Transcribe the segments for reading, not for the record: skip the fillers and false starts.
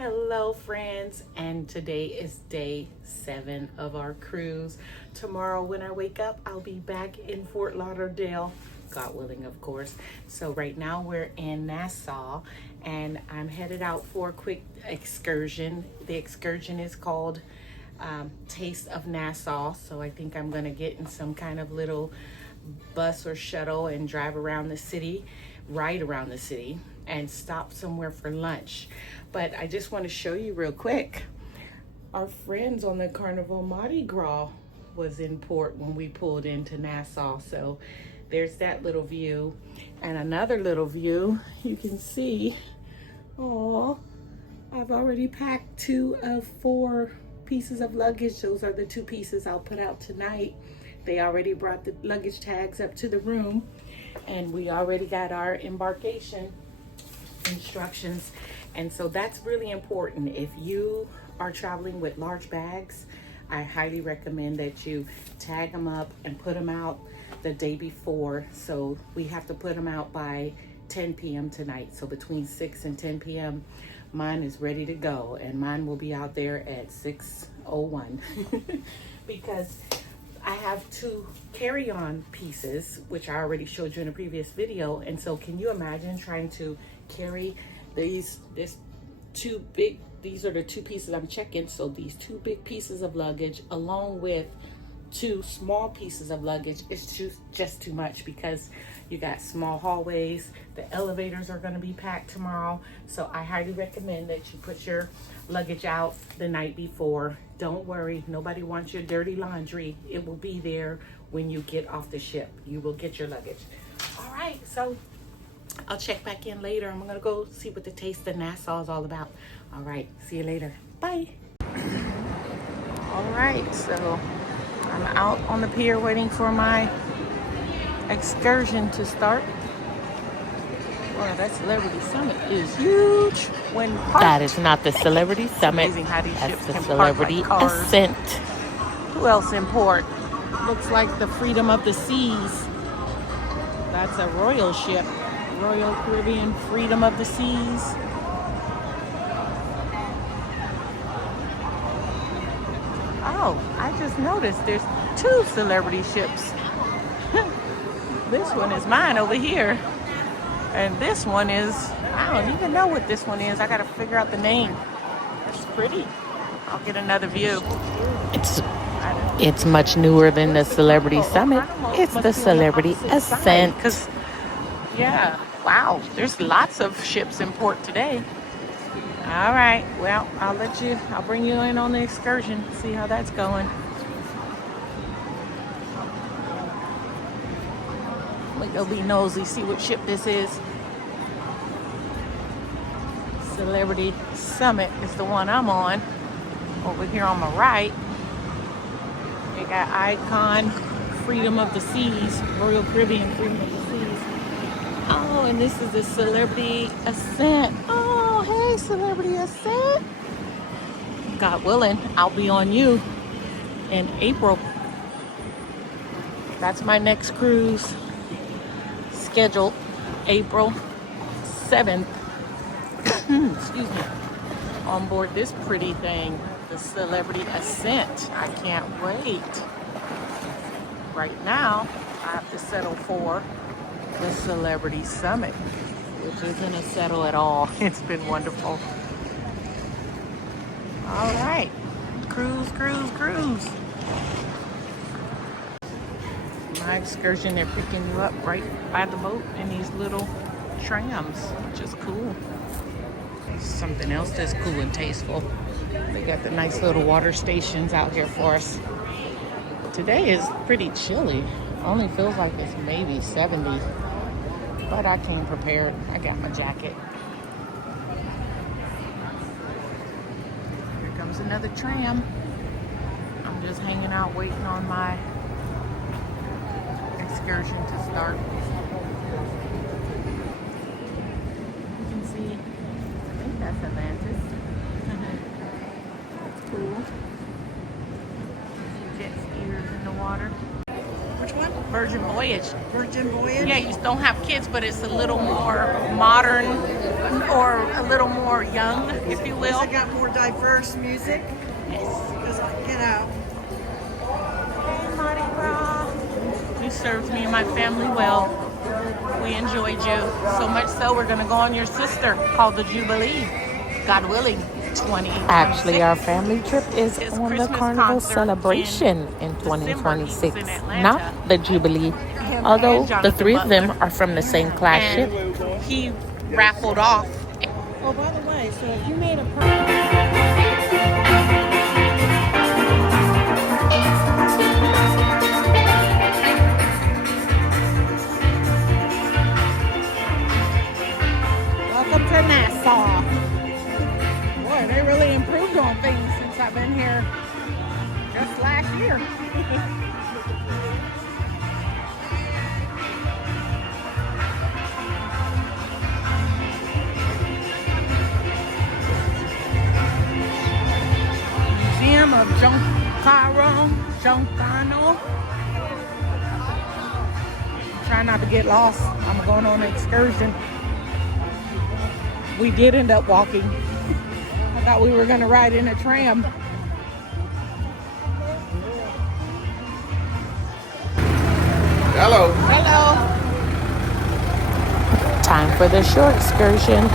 Hello friends, and today is day 7 of our cruise. Tomorrow when I wake up, I'll be back in Fort Lauderdale, God willing of course. So right now we're in Nassau and I'm headed out for a quick excursion. The excursion is called Taste of Nassau. So I think I'm gonna get in some kind of little bus or shuttle and drive around the city, ride around the city, and stop somewhere for lunch. But I just want to show you real quick. Our friends on the Carnival Mardi Gras was in port when we pulled into Nassau. So there's that little view. And another little view, you can see, oh, I've already packed 2 of 4 pieces of luggage. Those are the 2 pieces I'll put out tonight. They already brought the luggage tags up to the room, and we already got our embarkation instructions. And so that's really important. If you are traveling with large bags, I highly recommend that you tag them up and put them out the day before. So we have to put them out by 10 p.m. tonight. So between 6 and 10 p.m. mine is ready to go, and mine will be out there at 6:01 because I have 2 carry-on pieces, which I already showed you in a previous video. And so can you imagine trying to carry these are the 2 pieces I'm checking. So these 2 big pieces of luggage along with 2 small pieces of luggage is just too much, because you got small hallways. The elevators are going to be packed tomorrow. So I highly recommend that you put your luggage out the night before. Don't worry, nobody wants your dirty laundry. It will be there when you get off the ship. You will get your luggage. All right, so I'll check back in later. I'm gonna go see what the Taste of Nassau is all about. All right, see you later. Bye. All right, so I'm out on the pier waiting for my excursion to start. Wow, that Celebrity Summit is huge when parked. That is not the Celebrity Summit. That's the Celebrity Ascent. Who else in port? Looks like the Freedom of the Seas. That's a royal ship. Royal Caribbean Freedom of the Seas. Oh, I just noticed there's 2 celebrity ships. This one is mine over here. And this one is, I don't even know what this one is. I gotta figure out the name. It's pretty. I'll get another view. It's much newer than the Celebrity Summit. It's the Celebrity Ascent. Yeah, wow, there's lots of ships in port today. All right, well, I'll bring you in on the excursion, see how that's going. We go be nosy, see what ship this is. Celebrity Summit is the one I'm on. Over here on my right, they got Icon Freedom of the Seas, Royal Caribbean Freedom of the Seas. Oh, and this is the Celebrity Ascent. Oh, hey, Celebrity Ascent. God willing, I'll be on you in April. That's my next cruise, scheduled April 7th. Excuse me. On board this pretty thing, the Celebrity Ascent. I can't wait. Right now, I have to settle for the Celebrity Summit, which isn't a settle at all. It's been wonderful. All right, cruise. My excursion, they're picking you up right by the boat in these little trams, which is cool. Something else that's cool and tasteful. They got the nice little water stations out here for us. Today is pretty chilly. Only feels like it's maybe 70. But I came prepared. I got my jacket. Here comes another tram. I'm just hanging out waiting on my excursion to start. You can see, I think that's Atlantis. That's cool. Jet skiers in the water. We're Which one? Virgin Voyage. Virgin Voyage? Yeah, you don't have kids, but it's a little more modern or a little more young, if you will. Has it got more diverse music? Yes. Because, you know. Hey, Mardi Gras. You served me and my family well. We enjoyed you. So much so, we're going to go on your sister called the Jubilee. God willing, 2026. Actually, our family trip is His on the Christmas Carnival concert celebration in December. He was 2026, in Atlanta. not the Jubilee. Him Although and the Jonathan three of them Butler. are from the same class ship. And he raffled off. Oh, by the way, so if you made a Welcome to Nassau. Boy, they really improved on things since I've been here just last year. Museum of Juncano. Try not to get lost. I'm going on an excursion. We did end up walking. I thought we were going to ride in a tram. Hello. Hello. Time for the short excursion.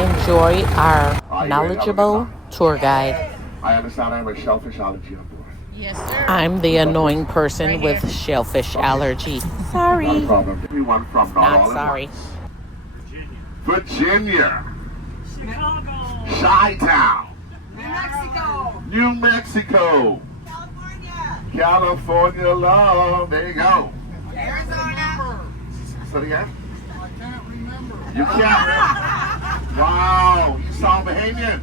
Enjoy our knowledgeable tour guide. I understand I have a shellfish allergy on board. Yes, sir. I'm the annoying person Right with here. shellfish allergy. Not a Sorry. problem. Everyone from Not sorry. Virginia. Chicago. Chi-Town. New Mexico. New Mexico. California love. There you go. Arizona. Say it again. I can't remember. You can't. Wow. You saw Bahamian.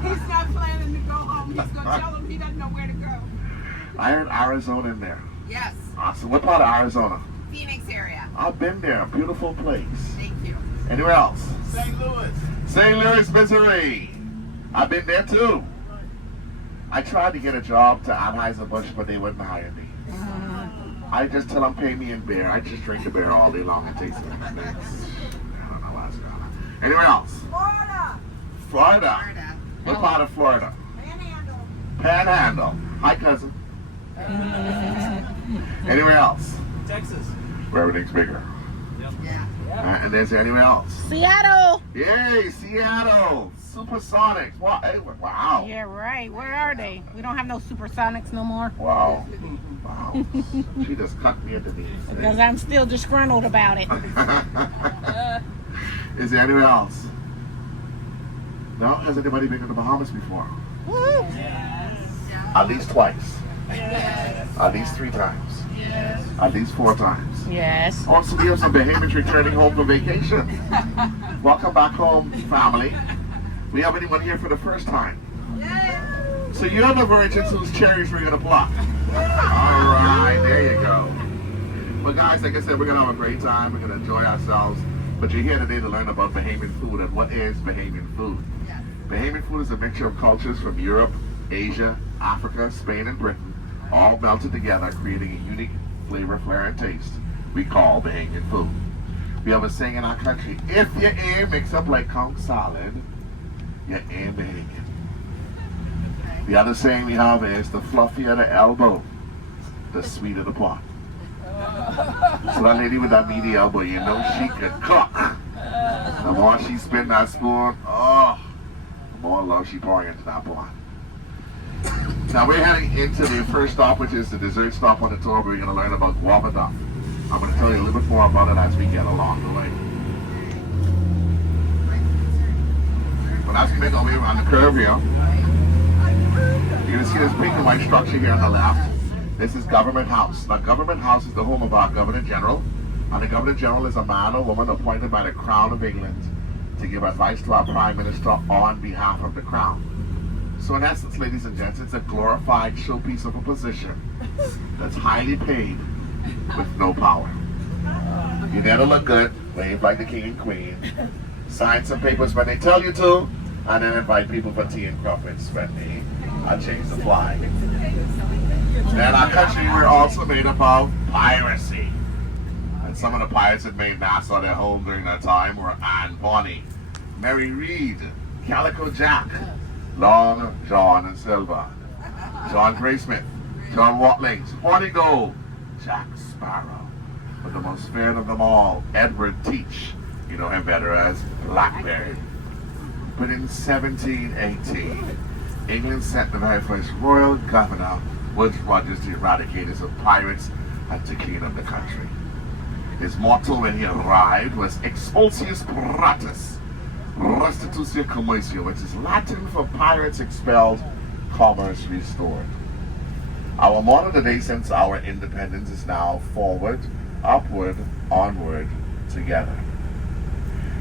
He's not planning to go home. He's going to tell him he doesn't know where to go. I heard Arizona in there. Yes, Awesome. What part of Arizona? Phoenix area. I've been there. Beautiful place. Thank you. Anywhere else? St. Louis. St. Louis, Missouri. I've been there too. I tried to get a job to Anheuser-Busch, but they wouldn't hire me. I just tell them pay me in beer. I just drink a beer all day long and taste it. I don't know why it's going on. Anywhere else? Florida. Florida. Florida. What part of Florida? Panhandle. Panhandle. Hi, cousin. Anywhere else? Texas. Where everything's bigger. Yeah. And is there anywhere else? Seattle. Yay, Seattle. Supersonics. Wow. Hey, wow. Yeah, right. Where are they? We don't have no supersonics no more. Wow. Wow. She just cut me at the knees. Because I'm still disgruntled about it. Is there anywhere else? No? Has anybody been to the Bahamas before? Woo. At least twice. At least 3 times. At least 4 times. Yes. Also, we have some Bahamians returning home for vacation. Welcome back home, family. We have anyone here for the first time? So you're the virgins whose cherries we're going to pluck. All right, there you go. But guys, like I said, we're going to have a great time. We're going to enjoy ourselves. But you're here today to learn about Bahamian food. And what is Bahamian food? Bahamian food is a mixture of cultures from Europe, Asia, Africa, Spain, and Britain, all melted together, creating a unique flavor, flair, and taste we call Bahamian food. We have a saying in our country: if your air mix up like conch salad, your air Bahamian. The other saying we have is: the fluffier the elbow, the sweeter the pot. So that lady with that meaty elbow, you know she could cook. The more she spin that spoon, oh, the more love she pour into that pot. Now we're heading into the first stop, which is the dessert stop on the tour. We're going to learn about guava duck. I'm going to tell you a little bit more about it as we get along the way. But as we make our way around the curve here, you're going to see this pink and white structure here on the left. This is Government House. Now, Government House is the home of our Governor General. And the Governor General is a man or woman appointed by the Crown of England to give advice to our Prime Minister on behalf of the Crown. So in essence, ladies and gents, it's a glorified showpiece of a position that's highly paid with no power. You gotta look good, wave like the king and queen, sign some papers when they tell you to, and then invite people for tea and crumpets when they change the flag. In our country, we're also made up of piracy. And some of the pirates that made Nassau their home during that time were Anne Bonny, Mary Read, Calico Jack, Long John and Silver, John Graysmith, John Watling, Sporting Gold, Jack Sparrow, but the most feared of them all, Edward Teach, you know him better as Blackbeard. But in 1718, England sent the very first royal governor, Woodes Rogers, to eradicate his pirates and to clean up the country. His motto when he arrived was Expulsius Piratus, Restitutio Commercio, which is Latin for pirates expelled, commerce restored. Our motto today since our independence is now forward, upward, onward, together.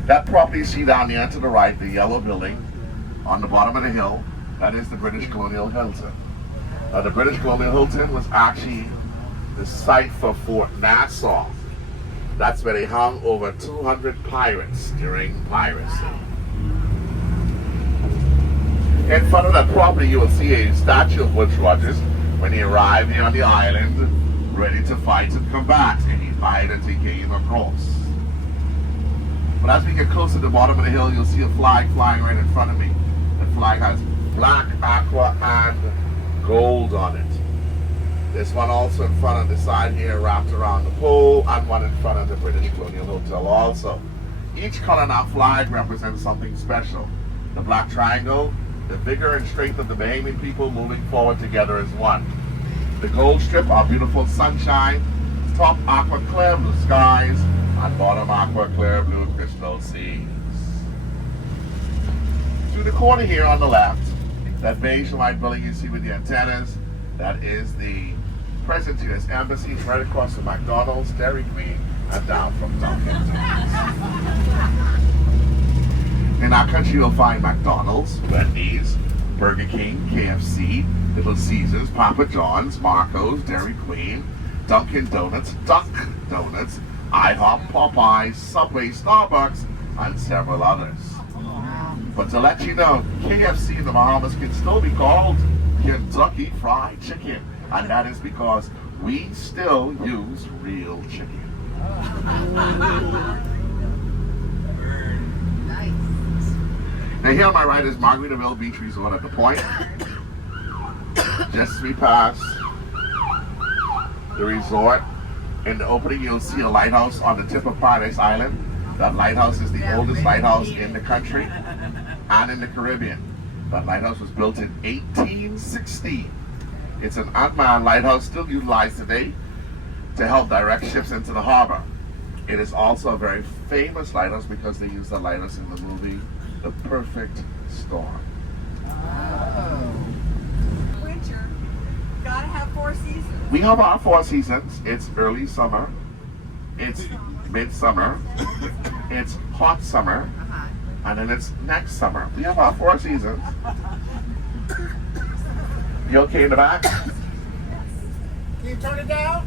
That property you see down there to the right, the yellow building on the bottom of the hill, that is the British Colonial Hilton. Now the British Colonial Hilton was actually the site for Fort Nassau. That's where they hung over 200 pirates during piracy. In front of that property, you will see a statue of Woodes Rogers when he arrived here on the island, ready to fight and combat any pirate he came across. But as we get close to the bottom of the hill, you'll see a flag flying right in front of me. The flag has black, aqua, and gold on it. There's one also in front of the side here, wrapped around the pole, and one in front of the British Colonial Hotel also. Each color in our flag represents something special. The black triangle, the vigor and strength of the Bahamian people moving forward together as one. The gold strip, our beautiful sunshine, top aqua clear blue skies, and bottom aqua clear blue crystal seas. To the corner here on the left, that beige and white building you see with the antennas, that is the present U.S. Embassy, right across from McDonald's, Dairy Queen, and down from Dunkin'. In our country, you'll find McDonald's, Wendy's, Burger King, KFC, Little Caesars, Papa John's, Marco's, Dairy Queen, Dunkin' Donuts, Duck Donuts, IHOP, Popeyes, Subway, Starbucks, and several others. But to let you know, KFC in the Bahamas can still be called Kentucky Fried Chicken, and that is because we still use real chicken. Now here on my right is Margaritaville Beach Resort at the point. Just as we pass the resort, in the opening you'll see a lighthouse on the tip of Paradise Island. That lighthouse is the oldest lighthouse in the country and in the Caribbean. That lighthouse was built in 1816. It's an unmanned lighthouse still utilized today to help direct ships into the harbor. It is also a very famous lighthouse because they used the lighthouse in the movie The Perfect Storm. Winter, gotta have 4 seasons. We have our 4 seasons. It's early summer, it's midsummer, it's hot summer, and then it's next summer. We have our 4 seasons. You okay in the back? Can you turn it down?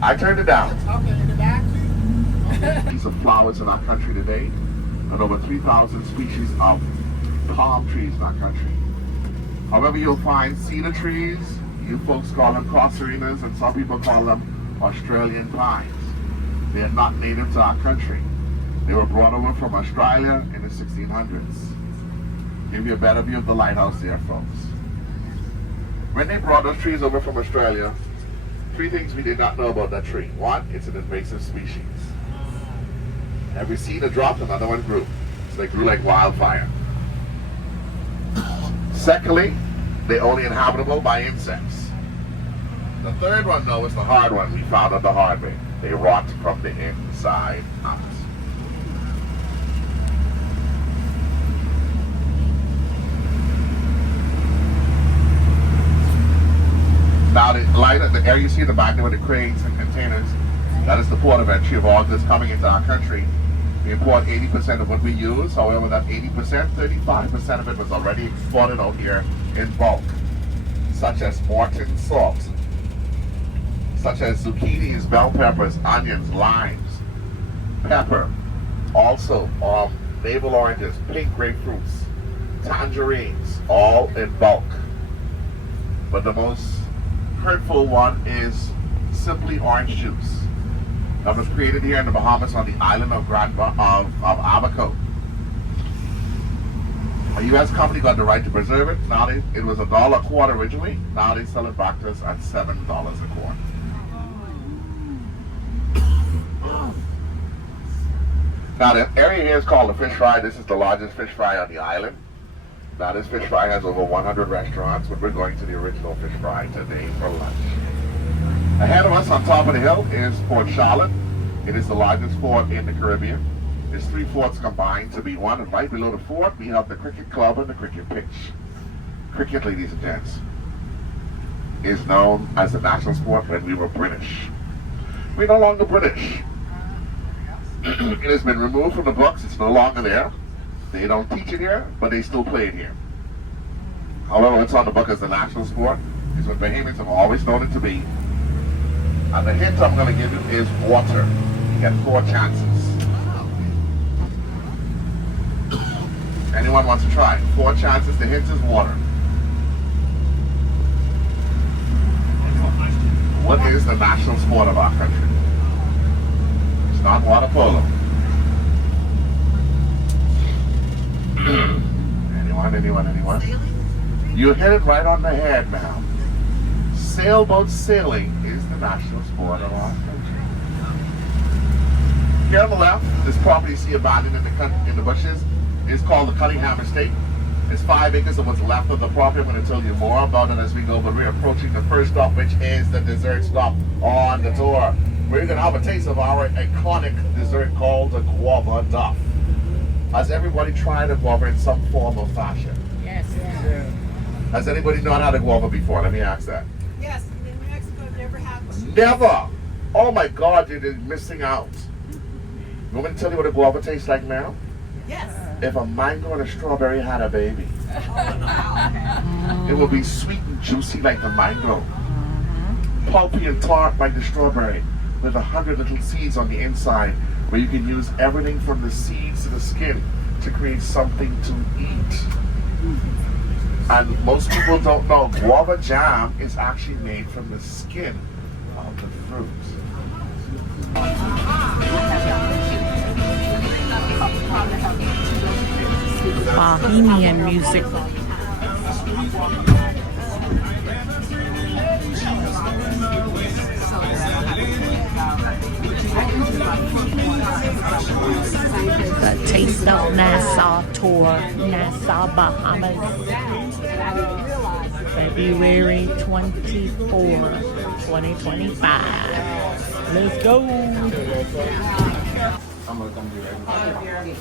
I turned it down. Okay, in the back too? These are flowers in our country today, and over 3,000 species of palm trees in our country. However, you'll find cedar trees. You folks call them casuarinas, and some people call them Australian pines. They are not native to our country. They were brought over from Australia in the 1600s. Give you a better view of the lighthouse there, folks. When they brought those trees over from Australia, 3 things we did not know about that tree. 1, it's an invasive species. Every seed that dropped, another one grew. So they grew like wildfire. Secondly, they're only inhabitable by insects. The third one, though, is the hard one. We found out the hard way. They rot from the inside out. Now the light at the area you see in the back there with the crates and containers, that is the port of entry of all this coming into our country. We import 80% of what we use. However, that 80%, 35% of it was already exported out here in bulk, such as Morton salt, such as zucchinis, bell peppers, onions, limes, pepper, also navel oranges, pink grapefruits, tangerines, all in bulk. But the most hurtful one is simply orange juice. That was created here in the Bahamas on the island of Abaco. A U.S. company got the right to preserve it. Now it was $1 a quart originally. Now they sell it back to us at $7 a quart. Now the area here is called the Fish Fry. This is the largest fish fry on the island. Now this fish fry has over 100 restaurants, but we're going to the original fish fry today for lunch. Ahead of us on top of the hill is Port Charlotte. It is the largest fort in the Caribbean. It's 3 forts combined to be one, and right below the fort we have the cricket club and the cricket pitch. Cricket, ladies and gents, is known as the national sport when we were British. We're no longer British. It has been removed from the books. It's no longer there. They don't teach it here, but they still play it here. However, what's on the book as the national sport is what Bahamians have always known it to be. And the hint I'm going to give you is water. You get 4 chances. Anyone wants to try? 4 chances. The hint is water. What is the national sport of our country? It's not water polo. Anyone? You hit it right on the head now. Sailboat sailing is the national sport of our country. Here on the left, this property you see abandoned in the bushes is called the Cunningham Estate. It's 5 acres of what's left of the property. I'm going to tell you more about it as we go, but we're approaching the first stop, which is the dessert stop on the tour. We're going to have a taste of our iconic dessert called the guava duff. Has everybody tried a guava in some form or fashion? Yes. Has anybody not had a guava before? Let me ask that. Yes, in Mexico, never had one. Never! Oh my God, you're missing out. You want me to tell you what a guava tastes like now? Yes. If a mango and a strawberry had a baby. It will be sweet and juicy like the mango. Pulpy and tart like the strawberry, with 100 little seeds on the inside, where you can use everything from the seeds to the skin to create something to eat. And most people don't know guava jam is actually made from the skin of the fruit. Bohemian music. The Taste of Nassau tour, Nassau, Bahamas, February 24, 2025. Let's go. I'm gonna come do everything.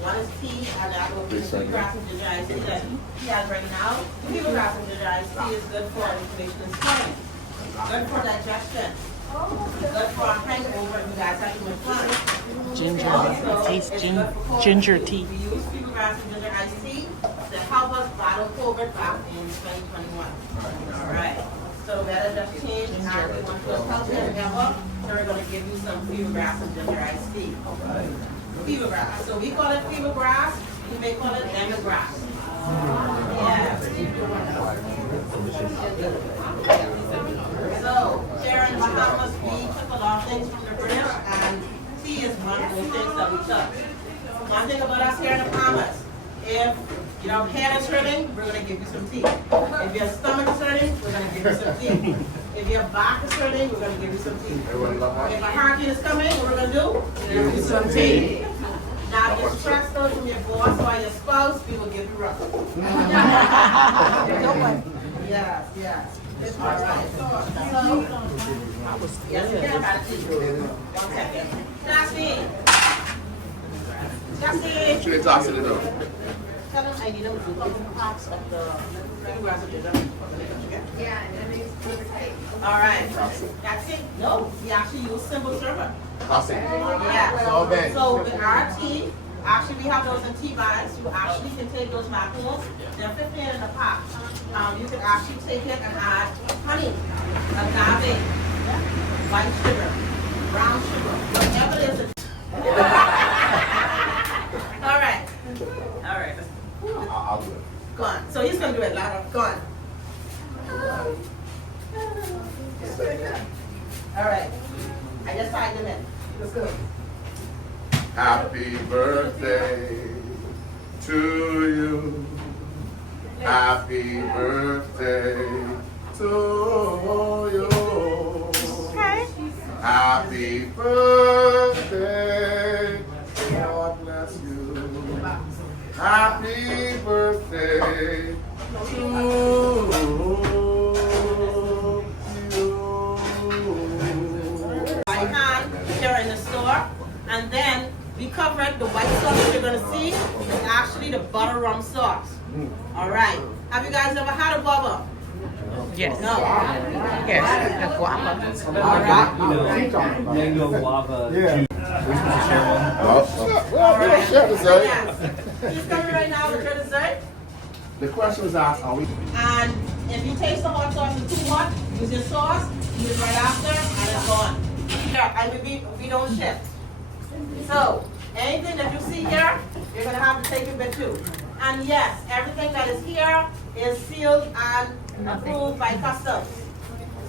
One is tea, and that will be the grass and ginger iced tea that he has right now. The grass and ginger iced tea is good for inflammation and swelling, good for digestion, good for hangover if you guys have too much fun. Ginger. Taste ginger tea. We use grass and ginger iced tea to help us battle COVID back in 2021. All right. So that just changed. Now we want to help you together. So we're going to give you some fever grass and ginger iced tea. Fever grass. So we call it fever grass. You may call it lemongrass. Yeah. So here in the Bahamas, we took a lot of things from the British, and tea is one of those things that we took. One thing about us here in the Bahamas, if your head is hurting, we're going to give you some tea. If your stomach is hurting, we're going to give you some tea. If your back is hurting, we're going to give you some tea. If a hurricane is coming, what we're going to do? We're going to give you some tea. Now, if you're stressed out from your boss or your spouse, we will give you rough. Yes. All right. So, yes, we can have tea. 1 second. Justine. Should they toss it in the door? Tell them I need them to do the parts of the grass and ginger. Yeah, and then all right. That's it. No, we actually use simple syrup. Toss it. Yeah. So bad. So with our tea, actually we have those in tea bags. You actually can take those mackerels. They're 15 in a pot. You can actually take it and add honey, agave, white sugar, brown sugar, whatever it is. All right. I'll do it. Go on. So he's gonna do it. Happy birthday to you. Happy birthday to you. Okay. Happy birthday. God bless you. Happy birthday to you. Right hand here in the store, and then we covered the white sauce that you're gonna see is actually the butter rum sauce. All right. Have you guys ever had a bubba? Yes. No. Yes. The guava. All right. Mango guava. Well, we'll share dessert. Yes. He's coming right now with your dessert. The question is asked, are we? And if you taste the hot sauce is too hot, use your sauce, use it right after, and it's gone. Yeah, and we don't ship. So, anything that you see here, you're going to have to take a bit too. And yes, everything that is here is sealed and approved by customs.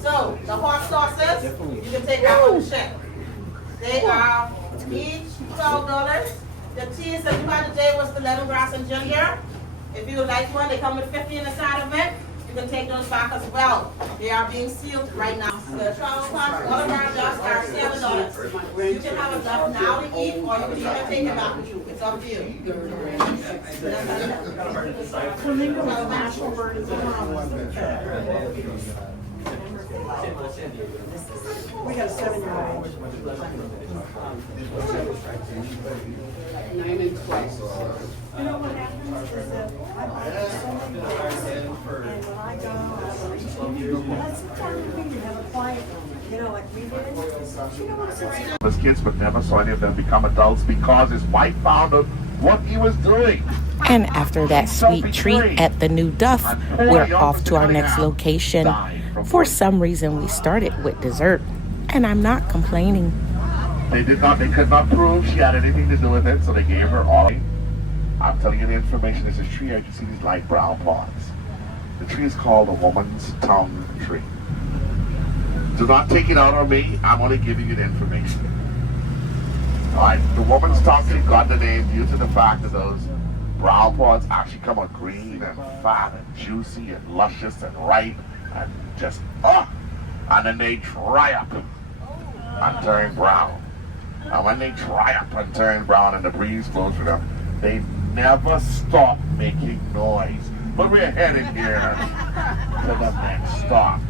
So, the hot sauces, you can take that on the ship. They are each $12. The teas that you had today was the lemongrass and ginger. If you would like one, they come with 50 in the side of it. You can take those back as well. They are being sealed right now. The travel packs, all of our ducks are $7. You can have a duck now to eat, or you can even take it back with you. It's up to you. We got a 7-year-old. 9 and 12. You know what happens is that I buy so many books, and when I go, let's try to have a quiet moment, you know, like we did. You know what I'm saying? His kids, but never saw any of them become adults because his wife found out what he was doing. And after that sweet treat at the new Duff, we're off to our next location. For some reason, we started with dessert, and I'm not complaining. They could not prove she had anything to do with it, so they gave her all. I'm telling you the information. There's a tree, you can see these light brown pods. The tree is called a woman's tongue tree. Do not take it out on me. I'm only giving you the information. All right, the woman's tongue tree got the name due to the fact that those brown pods actually come out green and fat and juicy and luscious and ripe and just, and then they dry up and turn brown. And when they dry up and turn brown and the breeze blows through them, they never stop making noise. But we're headed here to the next stop.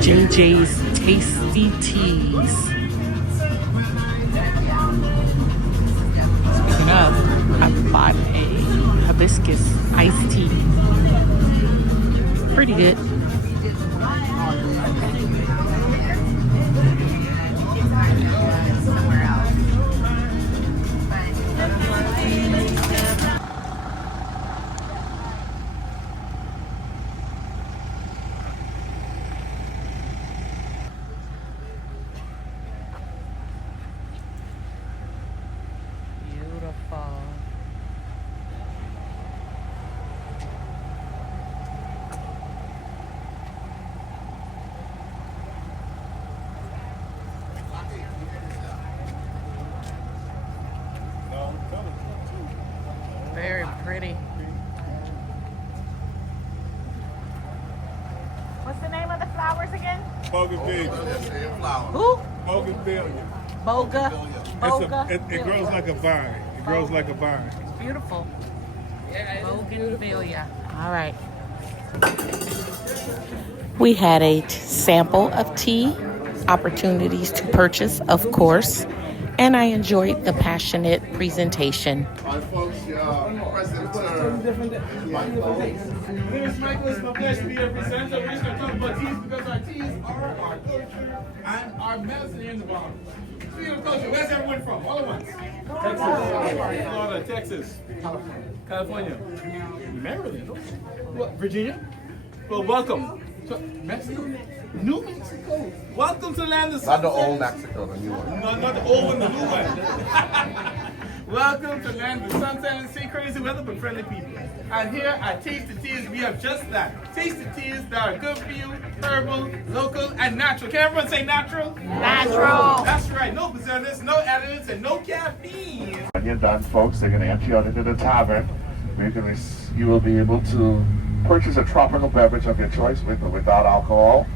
JJ's Tasty Teas. Speaking of, I bought a hibiscus iced tea. Pretty good. Beautiful. Very pretty. What's the name of the flowers again? Bougainvillea. Who? Bougainvillea. Boga. It grows like a vine. It grows like a vine. It's beautiful. Bougainvillea. All right. We had a sample of tea, opportunities to purchase, of course, and I enjoyed the passionate presentation. All right, folks, President Louis Michael, it's my pleasure to be a presenter. We're just going to talk about teas because our teas are our culture and our medicine in the bottom. Speaking of culture, where's everyone from? All at once. Texas. Florida, Texas. California. Maryland. What, Virginia? Well, welcome to Mexico. New Mexico. Welcome to the land of Not the old Mexico, the new one. Not the old one, the new one. Welcome to land of sunshine and sea, crazy weather, but friendly people. And here at Tasty Teas, we have just that. Tasty Teas that are good for you, herbal, local, and natural. Can everyone say natural? Natural. That's right. No preservatives, no additives, and no caffeine. When you're done, folks, they're going to empty you out into the tavern, where you will be able to purchase a tropical beverage of your choice with or without alcohol,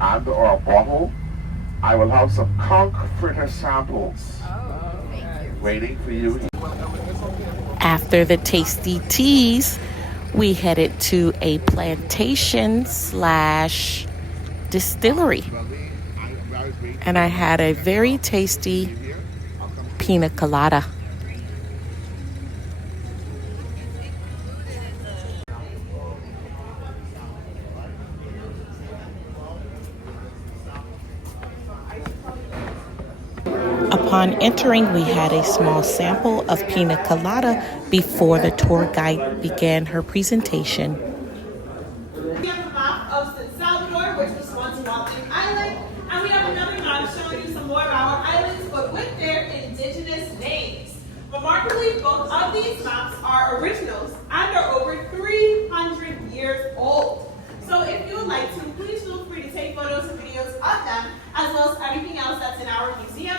and or a bottle. I will have some conch fritter samples waiting for you. After the tasty teas, we headed to a plantation / distillery. And I had a very tasty pina colada. Upon entering, we had a small sample of pina colada before the tour guide began her presentation. We have a map of San Salvador, which was once Walking Island, and we have another map showing you some more of our islands, but with their indigenous names. Remarkably, both of these maps are originals and are over 300 years old. So if you would like to, please feel free to take photos and videos of them, as well as everything else that's in our museum.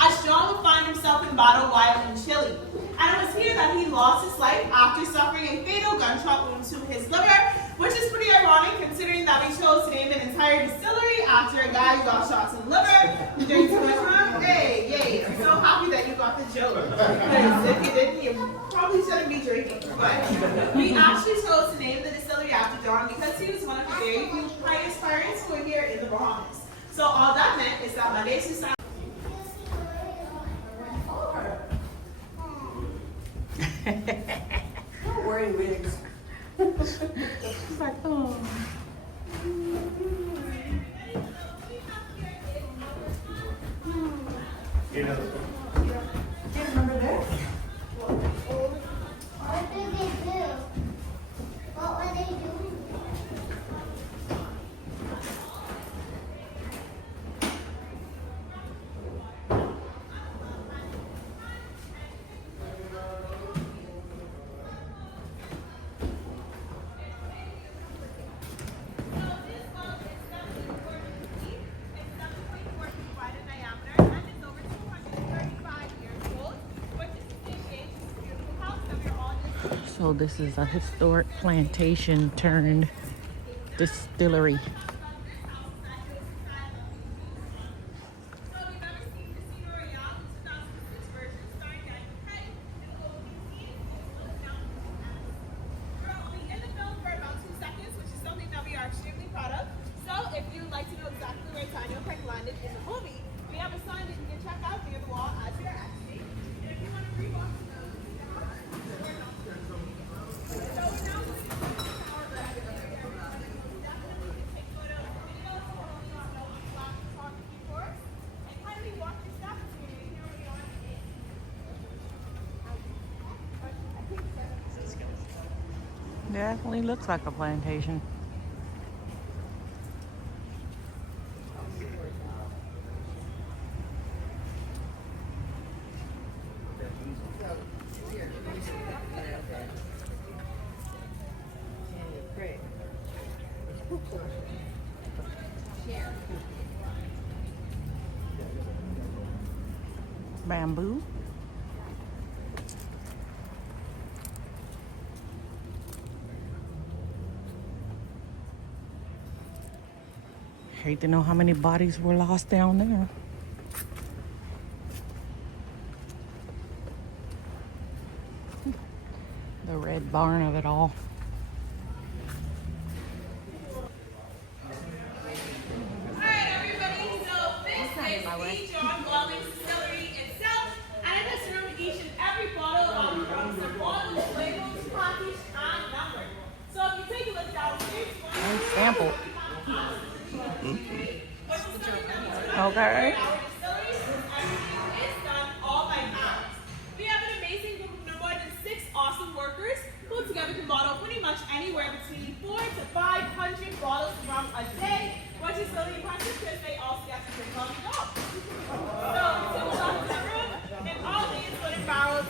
As John would find himself in battle while in Chile. And it was here that he lost his life after suffering a fatal gunshot wound to his liver, which is pretty ironic considering that we chose to name an entire distillery after a guy who got shot in the liver. You drink too much rum? Hey, yay. I'm so happy that you got the joke. Because if you didn't, you probably shouldn't be drinking. But we actually chose to name the distillery after John because he was one of the very few highest pirates who were here in the Bahamas. So all that meant is that Monday through Saturday. Not wearing wigs. She's like, oh. Do you remember this? What did they do? What were they doing? So this is a historic plantation turned distillery. Definitely looks like a plantation. Bamboo. Hate to know how many bodies were lost down there. The red barn of it all. Alright everybody, so this is the John Wellman Distillery itself, and it has served each and every bottle from the bottles, labels, packaged, and numbered. So if you take a look downstairs, And sample. Okay. our distillery, everything is done all by hand. We have an amazing group of no more than 6 awesome workers who together can bottle pretty much anywhere between 400 to 500 bottles of rum a day, which is really impressive because they also get to drink on the go. So, we took a lot of the room, and all these wooden barrels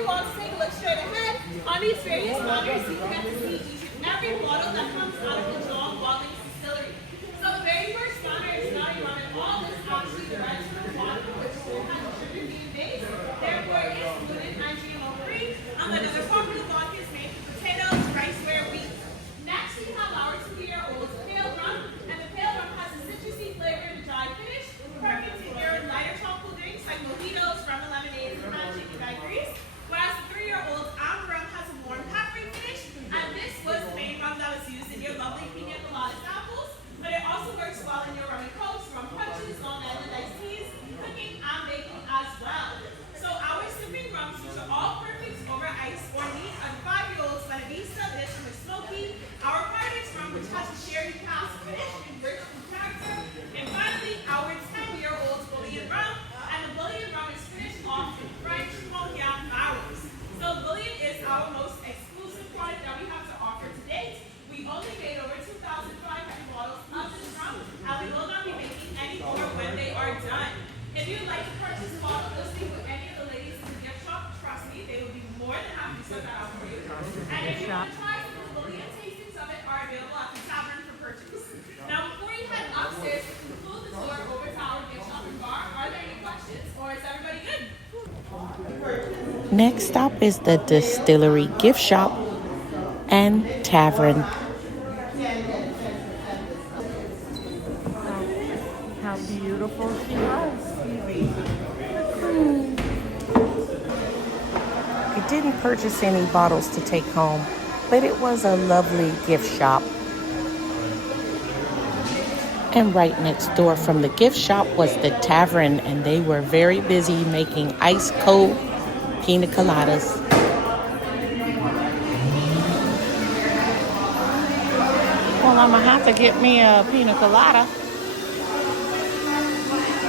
you all to take a look straight ahead on these various banners. You can get to see each and every bottle that comes out of the John Wallings distillery. So the very first banner is not rum at all. This is actually the original water, which has sugar bean base. Therefore, it is gluten and GMO free. Another popular vodka is made from potatoes, rice, ware, wheat. Next, we have our 2-year-old pale rum, and the pale rum has a citrusy flavor and a dry finish, perfect to pair with lighter tropical drinks like mojitos, rum and lemonades, and chicken daiquiris. Whereas the 3-year-old amber rum has a warm peppery finish, and this was the main rum that was used in your lovely pina colada samples. But it also works well in your rum and cokes, rum punches, Long Island iced teas, cooking, and baking as well. So our sipping rums, which are all perfect over ice or neat, and 5-year-olds Buena Vista, this from a smoky. Our Paradise rum, which has a sherry cask finish and rich in character. And finally, our 10-year-old Bullion rum, and the Bullion rum is finished off in French cognac barrels. So Bullion is our most exclusive product that we have to offer to date. We only made over 2,500 bottles of this rum, and we will not be making any more when they are done. If you'd like to purchase a bottle of this with any of the ladies in the gift shop, trust me, they will be more than happy to set that out for you. And if you want to try some of the Bullion tastings of it are available at the tavern for purchase. Now, before you head upstairs, close the door over to our gift shop and bar. Are there any questions, or is everybody good? Next stop is the distillery gift shop and tavern. How beautiful she was. I didn't purchase any bottles to take home, but it was a lovely gift shop. And right next door from the gift shop was the tavern, and they were very busy making ice cold pina coladas. Well, I'm gonna have to get me a pina colada.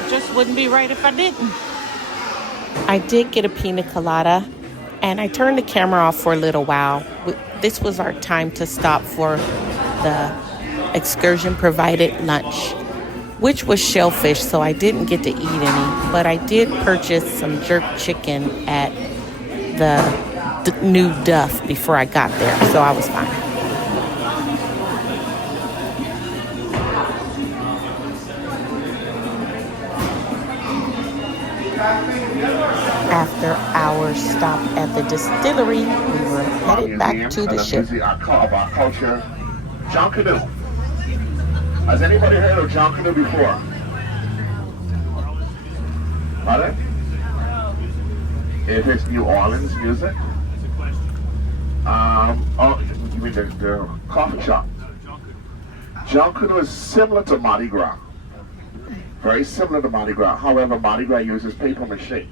Just wouldn't be right if I didn't. I did get a pina colada, and I turned the camera off for a little while. This was our time to stop for the excursion provided lunch, which was shellfish, so I didn't get to eat any, but I did purchase some jerk chicken at the new Duff before I got there, so I was fine. After our stop at the distillery, we were headed back to the ship. Of our culture, John Canoe. Has anybody heard of John Canoe before? Pardon? If it's New Orleans music? Oh, you mean the coffee shop? John Canoe is similar to Mardi Gras. Very similar to Mardi Gras. However, Mardi Gras uses paper mache.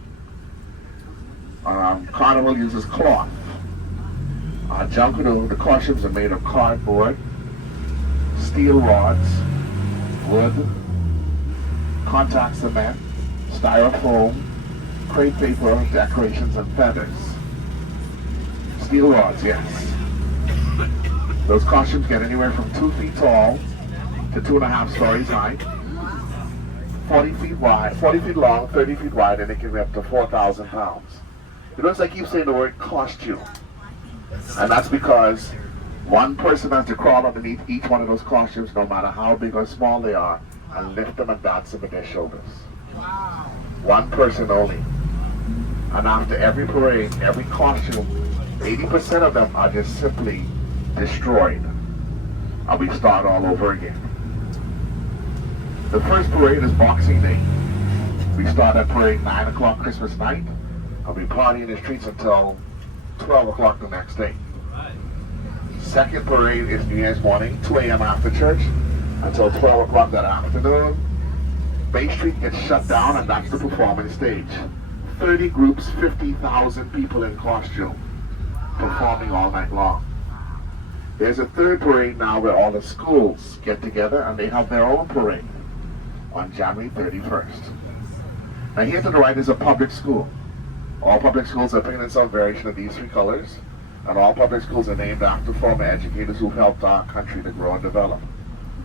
Carnival uses cloth. John Canoe, the costumes are made of cardboard, steel rods, wood, contact cement, styrofoam, crepe paper, decorations, and feathers. Steel rods, yes. Those costumes get anywhere from 2 feet tall to 2.5 stories high, 40 feet wide, 40 feet long, 30 feet wide, and it can be up to 4,000 pounds. You notice I keep saying the word costume, and that's because one person has to crawl underneath each one of those costumes, no matter how big or small they are, and lift them and dance them with their shoulders. Wow. One person only. And after every parade, every costume, 80% of them are just simply destroyed. And we start all over again. The first parade is Boxing Day. We start at parade 9 o'clock Christmas night, and we party in the streets until 12 o'clock the next day. Second parade is New Year's morning, 2 a.m. after church, until 12 o'clock that afternoon. Bay Street gets shut down, and that's the performance stage. 30 groups, 50,000 people in costume, performing all night long. There's a third parade now where all the schools get together, and they have their own parade on January 31st. Now here to the right is a public school. All public schools are painted some variation of these 3 colors, and all public schools are named after former educators who've helped our country to grow and develop.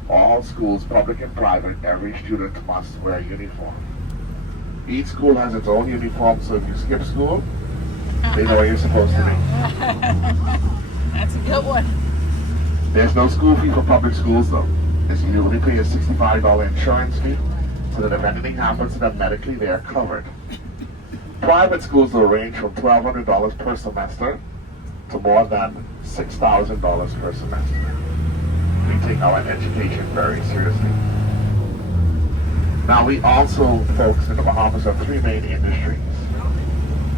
All schools, public and private, every student must wear a uniform. Each school has its own uniform, so if you skip school, They know where you're supposed to be. That's a good one. There's no school fee for public schools though. You only pay a $65 insurance fee, so that if anything happens to them medically, they are covered. Private schools will range from $1,200 per semester to more than $6,000 per semester. We take our education very seriously. Now we also, folks, in the Bahamas have three main industries.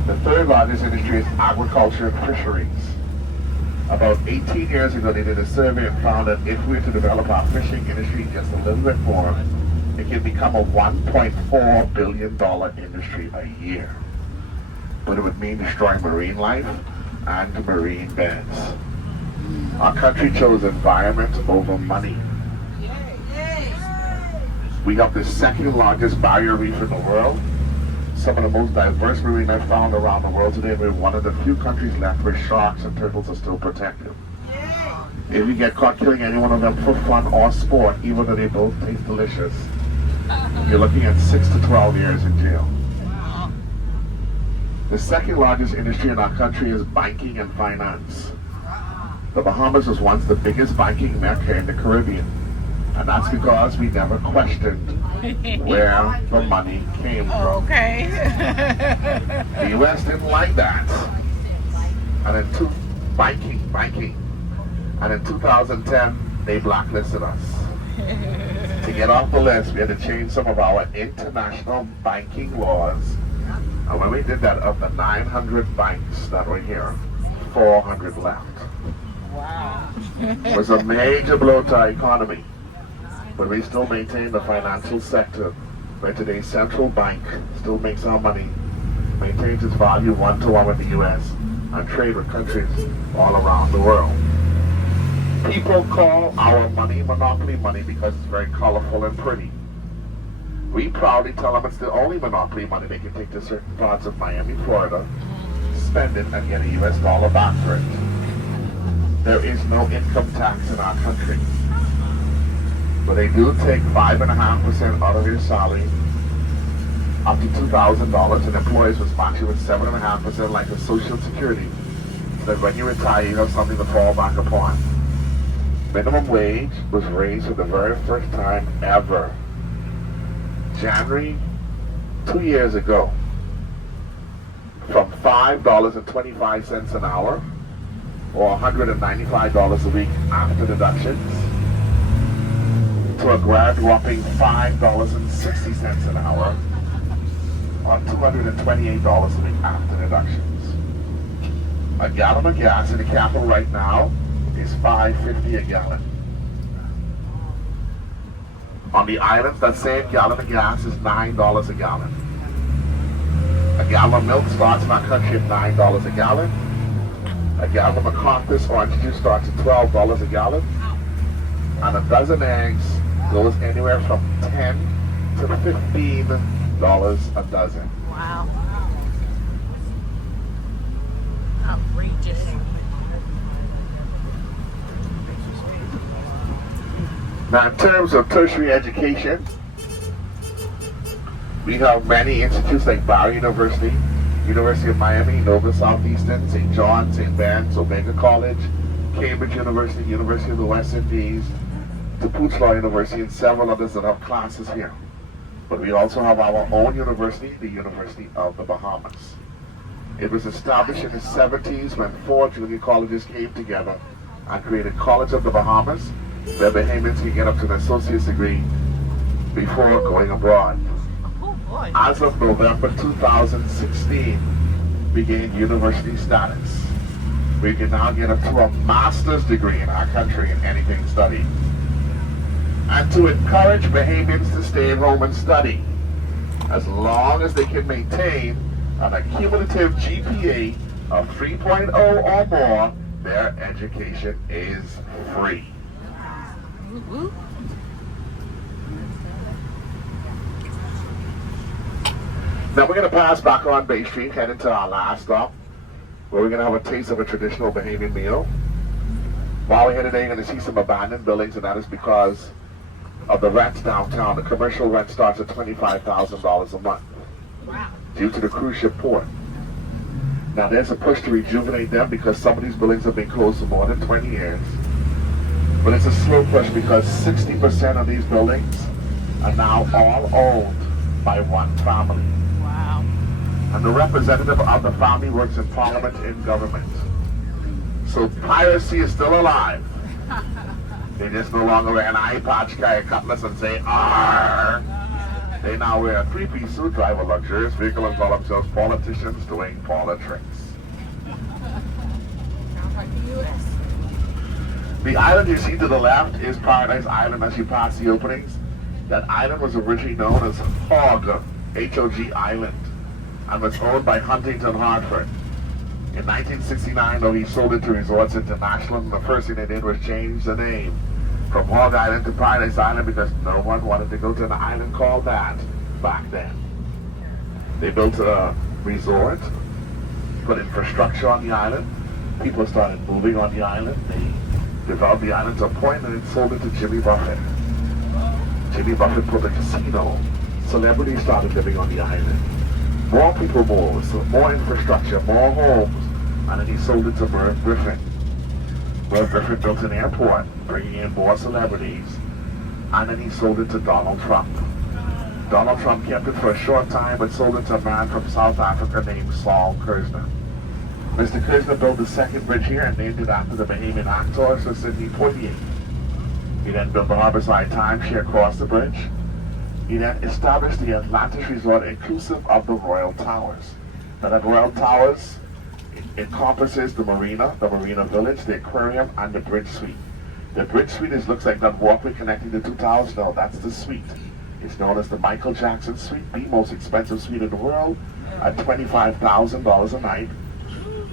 The third largest industry is agriculture and fisheries. About 18 years ago, they did a survey and found that if we were to develop our fishing industry just a little bit more, it can become a $1.4 billion industry a year. But it would mean destroying marine life and marine beds. Our country chose environment over money. We have the second largest barrier reef in the world. Some of the most diverse marine life found around the world today. We're one of the few countries left where sharks and turtles are still protected. If you get caught killing any one of them for fun or sport, even though they both taste delicious, you're looking at 6 to 12 years in jail. The second largest industry in our country is banking and finance. The Bahamas was once the biggest banking mecca in the Caribbean. And that's because we never questioned where the money came from. Okay. The U.S. didn't like that. And in banking. And in 2010, they blacklisted us. To get off the list, we had to change some of our international banking laws. And when we did that, of the 900 banks that were here, 400 left. Wow. It was a major blow to our economy. But we still maintain the financial sector, where today's central bank still makes our money, maintains its value 1-to-1 with the U.S., and trade with countries all around the world. People call our money monopoly money because it's very colorful and pretty. We proudly tell them it's the only monopoly money they can take to certain parts of Miami, Florida, spend it, and get a U.S. dollar back for it. There is no income tax in our country. But they do take 5.5% out of your salary, up to $2,000, and employees will sponsor you with 7.5% like the Social Security, so that when you retire, you have something to fall back upon. Minimum wage was raised for the very first time ever. January 2 years ago, from $5.25 an hour, or $195 a week after deductions, to a grand whopping $5.60 an hour, or $228 a week after deductions. A gallon of gas in the capital right now is $5.50 a gallon. On the islands, that same gallon of gas is $9 a gallon. A gallon of milk starts in our country at $9 a gallon. A gallon of McCarthy's orange juice starts at $12 a gallon. And a dozen eggs goes anywhere from $10 to $15 a dozen. Wow. Outrageous. Now, in terms of tertiary education, we have many institutes like Barry University, University of Miami, Nova Southeastern, St. John, St. Ben's, Omega College, Cambridge University, University of the West Indies, DePuy Law University, and several others that have classes here. But we also have our own university, the University of the Bahamas. It was established in the 70s when 4 junior colleges came together and created College of the Bahamas, where Bahamians can get up to an associate's degree before going abroad. As of November 2016, we gained university status. We can now get up to a master's degree in our country in anything studied. And to encourage Bahamians to stay at home and study, as long as they can maintain an accumulative GPA of 3.0 or more, their education is free. Now we're going to pass back on Bay Street, head into our last stop, where we're going to have a taste of a traditional Bahamian meal. While we're here today, you're going to see some abandoned buildings, and that is because of the rents downtown. The commercial rent starts at $25,000 a month. Wow. Due to the cruise ship port. Now there's a push to rejuvenate them because some of these buildings have been closed for more than 20 years. But it's a slow push because 60% of these buildings are now all owned by one family. Wow. And the representative of the family works in parliament and government. So piracy is still alive. They just no longer wear an eye patch, carry a cutlass, and say, "Arr!" They now wear a three-piece suit, drive a luxurious vehicle, and call themselves politicians doing politics. Sounds like the U.S. The island you see to the left is Paradise Island as you pass the openings. That island was originally known as Hog, H-O-G Island, and was owned by Huntington Hartford. In 1969, though, he sold it to Resorts International, and the first thing they did was change the name from Hog Island to Paradise Island because no one wanted to go to an island called that back then. They built a resort, put infrastructure on the island. People started moving on the island. They developed the island to a point and then sold it to Jimmy Buffett. Jimmy Buffett put a casino. Celebrities started living on the island. More people moved, so more infrastructure, more homes, and then he sold it to Merv Griffin. Merv Griffin built an airport, bringing in more celebrities, and then he sold it to Donald Trump. Donald Trump kept it for a short time, but sold it to a man from South Africa named Saul Kersner. Mr. Kersner built the second bridge here and named it after the Bahamian actor, Sir Sidney Poitier. He then built the Harborside timeshare across the bridge. He then established the Atlantis Resort inclusive of the Royal Towers. Now that Royal Towers encompasses the Marina Village, the Aquarium, and the Bridge Suite. The Bridge Suite looks like that walkway connecting the two towers. No, that's the suite. It's known as the Michael Jackson Suite, the most expensive suite in the world, at $25,000 a night.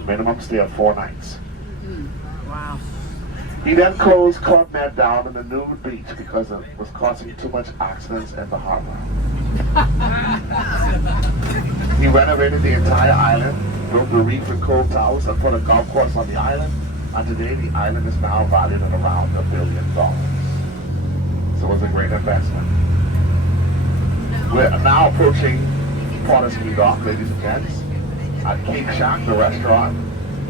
Minimum stay of 4 nights. Wow. He then closed Club Med down in the nude beach because it was causing too much accidents in the harbor. He renovated the entire island, built the reef and cove towers, and put a golf course on the island. And today the island is now valued at around $1 billion. So it was a great investment. We're now approaching Porter's Dock, ladies and gents, at Cape Shack, the restaurant.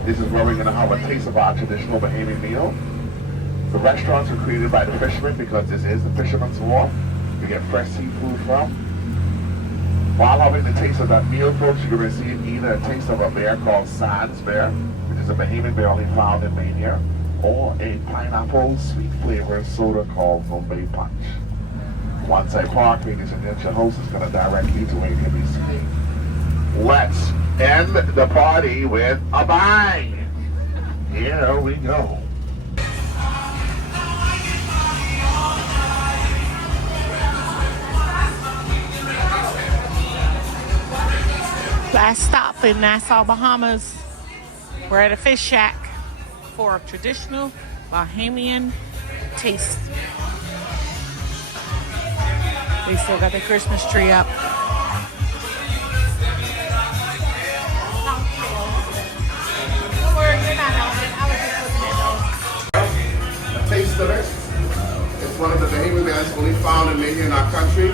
This is where we're going to have a taste of our traditional Bahamian meal. The restaurants were created by the fishermen because this is the fisherman's wharf. We get fresh seafood from. While having the taste of that meal, folks, you're going to receive either a taste of a beer called Sands Beer, which is a Bahamian beer only found in Maine here, or a pineapple sweet flavored soda called Bombay Punch. Once I park, ladies and gentlemen, your host is going to direct you to where you can be seen. Let's end the party with a bang. Here we go. Last stop in Nassau, Bahamas. We're at a fish shack for a traditional Bahamian taste. They still got the Christmas tree up. A taste of it. It's one of the Bahamian beers only found in Maine in our country.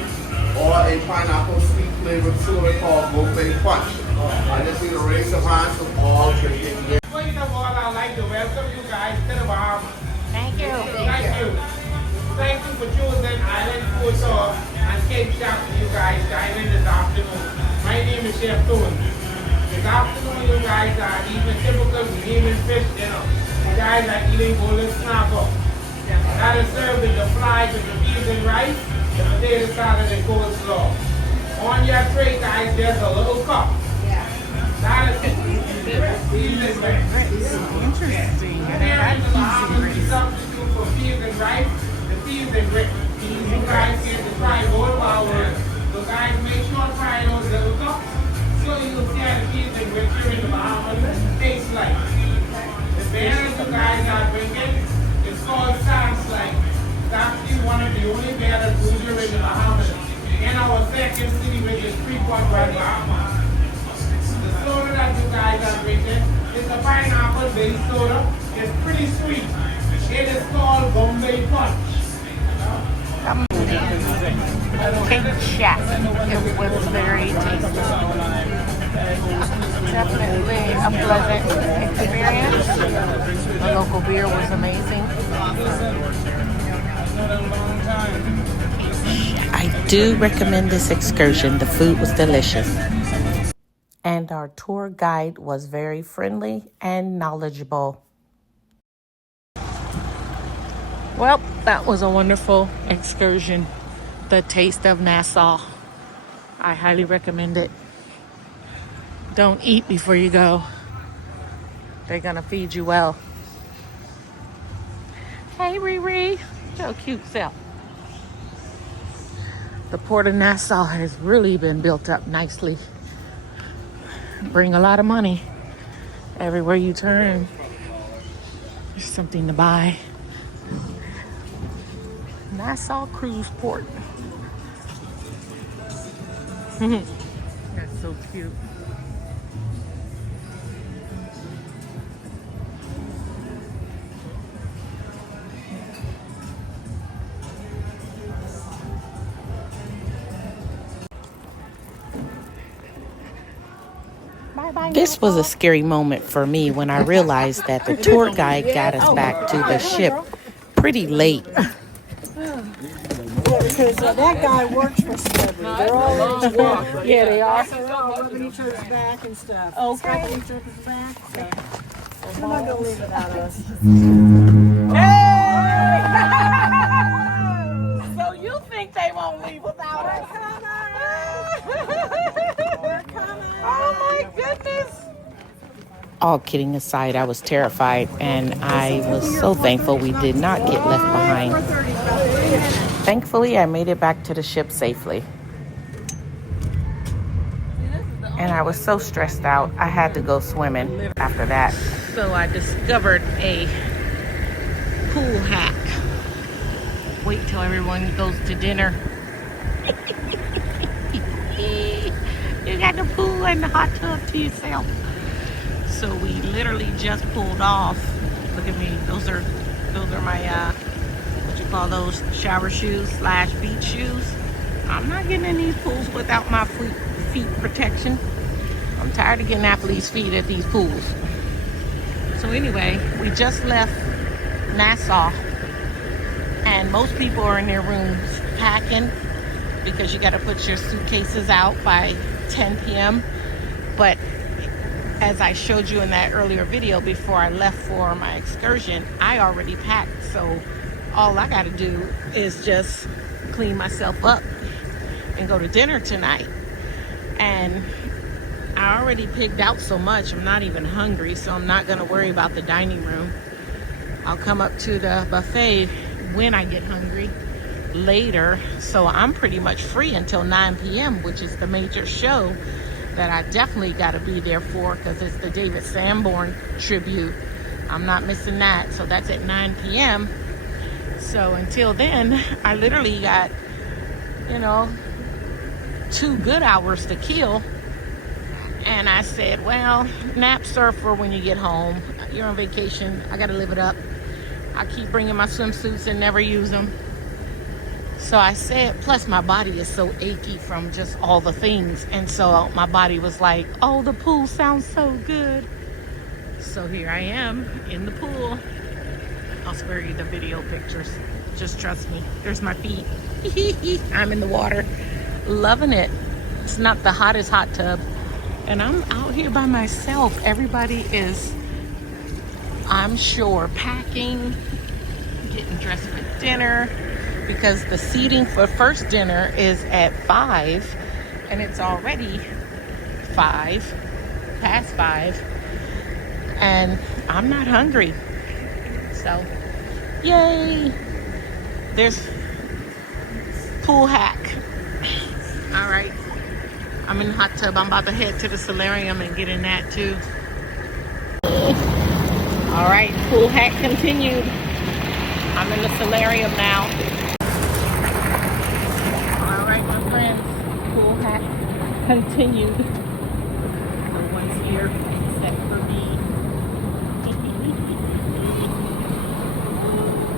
Or a pineapple sweet flavored soda called Bombay Punch. I just need a raise of hands of all drinking beer. First of all, I'd like to welcome you guys to the Bahamas. Thank you. Thank you. Thank you for choosing Island Food Tour and Cape Shack for you guys dining this afternoon. My name is Chef Toon. This afternoon, you guys are eating typical Bahamian fish dinner. You guys are eating golden snapper. That is served with the fries with the peas and rice, the potato salad and coleslaw. On your tray, guys, there's a little cup. That is peas and rice. Interesting. And then in the Bahamas, we substitute for peas and rice, the peas and rice. You guys get to try both of our words. So guys, make sure to try those little cups so you can see how the peas and rice here in the Bahamas taste like. The beer that you guys are drinking is called Sandslide. It's actually one of the only beer that goes here in the Bahamas. In our second city, which is Freeport, Bahamas. The soda that you guys are drinking is a pineapple-based soda. It's pretty sweet. It is called Bombay Punch. Cape Shack. It was very tasty. Definitely a a pleasant experience. The local beer was amazing. I do recommend this excursion. The food was delicious. And our tour guide was very friendly and knowledgeable. Well, that was a wonderful excursion. The Taste of Nassau. I highly recommend it. Don't eat before you go. They're gonna feed you well. Hey, Riri. Your cute self. The Port of Nassau has really been built up nicely. Bring a lot of money. Everywhere you turn, there's something to buy. Nassau Cruise Port. That's so cute. This was a scary moment for me when I realized that the tour guide got us back to the ship pretty late. Yeah, because that guy works for celebrity. They're all in each Yeah, they are. They're all rubbing each other's back and stuff. Scratching each other's back. So they're not going to leave without us. So you think they won't leave without us? Oh my goodness. All kidding aside, I was terrified, and I was so thankful we did not get left behind. Thankfully, I made it back to the ship safely. And I was so stressed out, I had to go swimming after that. So I discovered a pool hack. Wait till everyone goes to dinner. You got the pool and the hot tub to yourself. So we literally just pulled off. Look at me. Those are my what you call those, shower shoes / beach shoes. I'm not getting in these pools without my feet protection. I'm tired of getting athlete's feet at these pools. So anyway, we just left Nassau, and most people are in their rooms packing because you got to put your suitcases out by 10 p.m. But as I showed you in that earlier video before I left for my excursion, I already packed. So all I got to do is just clean myself up and go to dinner tonight. And I already picked out so much, I'm not even hungry, so I'm not going to worry about the dining room. I'll come up to the buffet when I get hungry later. So I'm pretty much free until 9 p.m., which is the major show that I definitely got to be there for, because it's the David Sanborn tribute. I'm not missing that. So that's at 9 p.m. So until then, I literally got, 2 good hours to kill. And I said, well, nap surf for when you get home. You're on vacation. I got to live it up. I keep bringing my swimsuits and never use them. So I said, plus my body is so achy from just all the things. And so my body was like, oh, the pool sounds so good. So here I am in the pool. I'll spare you the video pictures. Just trust me. There's my feet. I'm in the water, loving it. It's not the hottest hot tub. And I'm out here by myself. Everybody is, I'm sure, packing, getting dressed for dinner, because the seating for first dinner is at 5, and it's already 5, past 5, and I'm not hungry. So, yay! There's pool hack. All right. I'm in the hot tub. I'm about to head to the solarium and get in that too. All right, pool hack continued. I'm in the solarium now. All right, my friends, pool hack continued. No one's here except for me.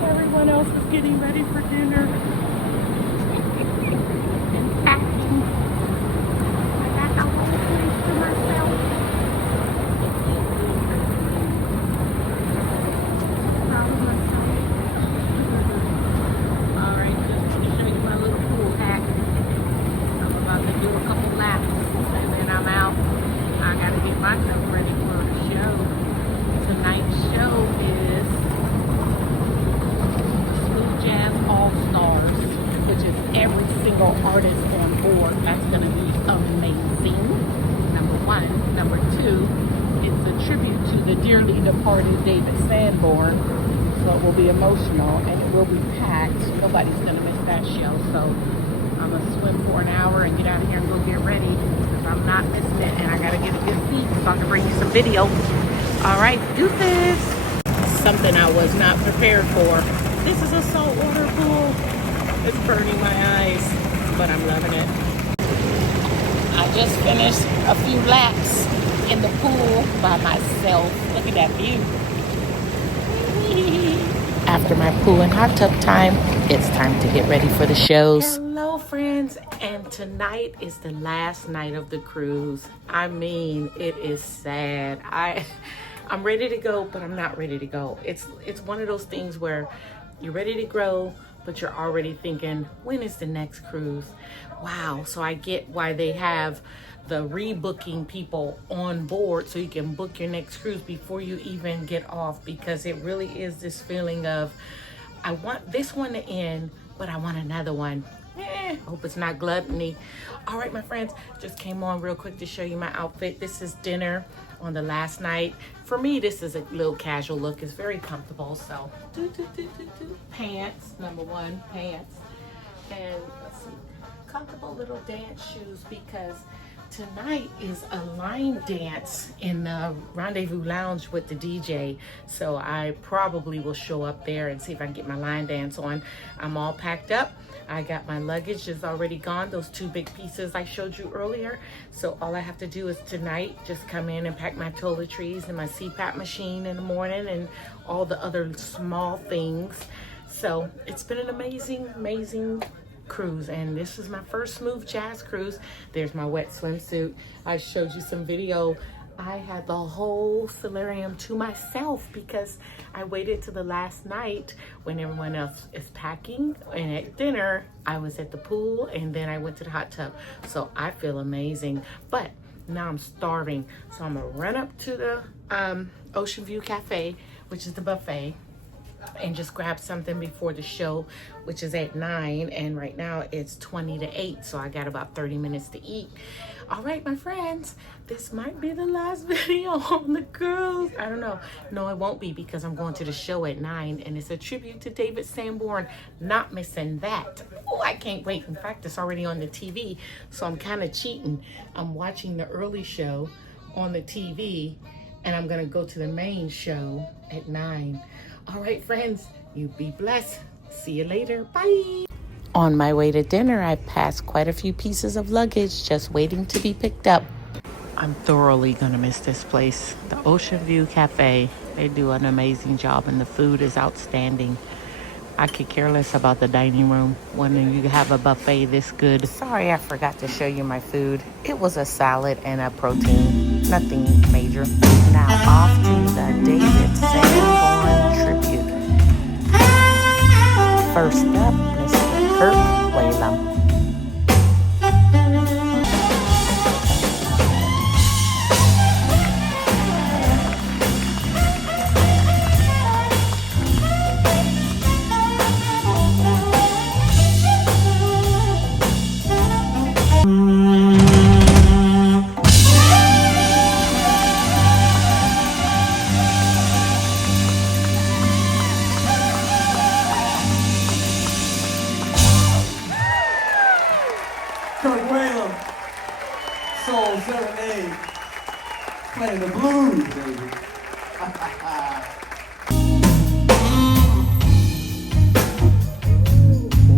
Everyone else is getting ready for dinner. And packing. I got the whole place to myself. dearly departed David Sanborn. So it will be emotional and it will be packed. Nobody's going to miss that show. So I'm going to swim for an hour and get out of here and go get ready because I'm not missing it. And I got to get a good seat so I can bring you some video. All right, deuces. Something I was not prepared for. This is a saltwater pool. It's burning my eyes, but I'm loving it. I just finished a few laps in the pool by myself. Look at that view. After my pool and hot tub time, it's time to get ready for the shows. Hello friends, and tonight is the last night of the cruise. I mean, it is sad. I'm ready to go, but I'm not ready to go. It's one of those things where you're ready to go, but you're already thinking, when is the next cruise? Wow, so I get why they have the rebooking people on board so you can book your next cruise before you even get off, because it really is this feeling of, I want this one to end, but I want another one. Hope it's not gluttony. All right, my friends, just came on real quick to show you my outfit. This is dinner on the last night. For me, this is a little casual look. It's very comfortable. So, pants, number one, pants. And let's see, comfortable little dance shoes, because tonight is a line dance in the Rendezvous Lounge with the DJ. So I probably will show up there and see if I can get my line dance on. I'm all packed up. I got my luggage is already gone, those 2 big pieces I showed you earlier. So all I have to do is tonight just come in and pack my toiletries and my CPAP machine in the morning and all the other small things. So it's been an amazing cruise, and this is my first smooth jazz cruise. There's my wet swimsuit. I showed you some video. I had the whole solarium to myself because I waited till the last night when everyone else is packing, and at dinner I was at the pool and then I went to the hot tub. So I feel amazing, but now I'm starving. So I'm gonna run up to the Ocean View Cafe, which is the buffet, and just grab something before the show, which is at 9, and right now it's 20 to 8, so I got about 30 minutes to eat. All right, my friends, this might be the last video on the cruise. I don't know. No, it won't be, because I'm going to the show at 9, and it's a tribute to David Sanborn. Not missing that. Oh, I can't wait. In fact, it's already on the TV, so I'm kind of cheating. I'm watching the early show on the TV, and I'm gonna go to the main show at 9. All right, friends, you be blessed. See you later. Bye. On my way to dinner, I passed quite a few pieces of luggage just waiting to be picked up. I'm thoroughly gonna miss this place. The Ocean View Cafe. They do an amazing job and the food is outstanding. I could care less about the dining room when you have a buffet this good. Sorry, I forgot to show you my food. It was a salad and a protein. Nothing major. Now off to the David Sanborn tribute. First up, Mr. Kirk Whalum. Soul Serenade. Playing the blues, baby.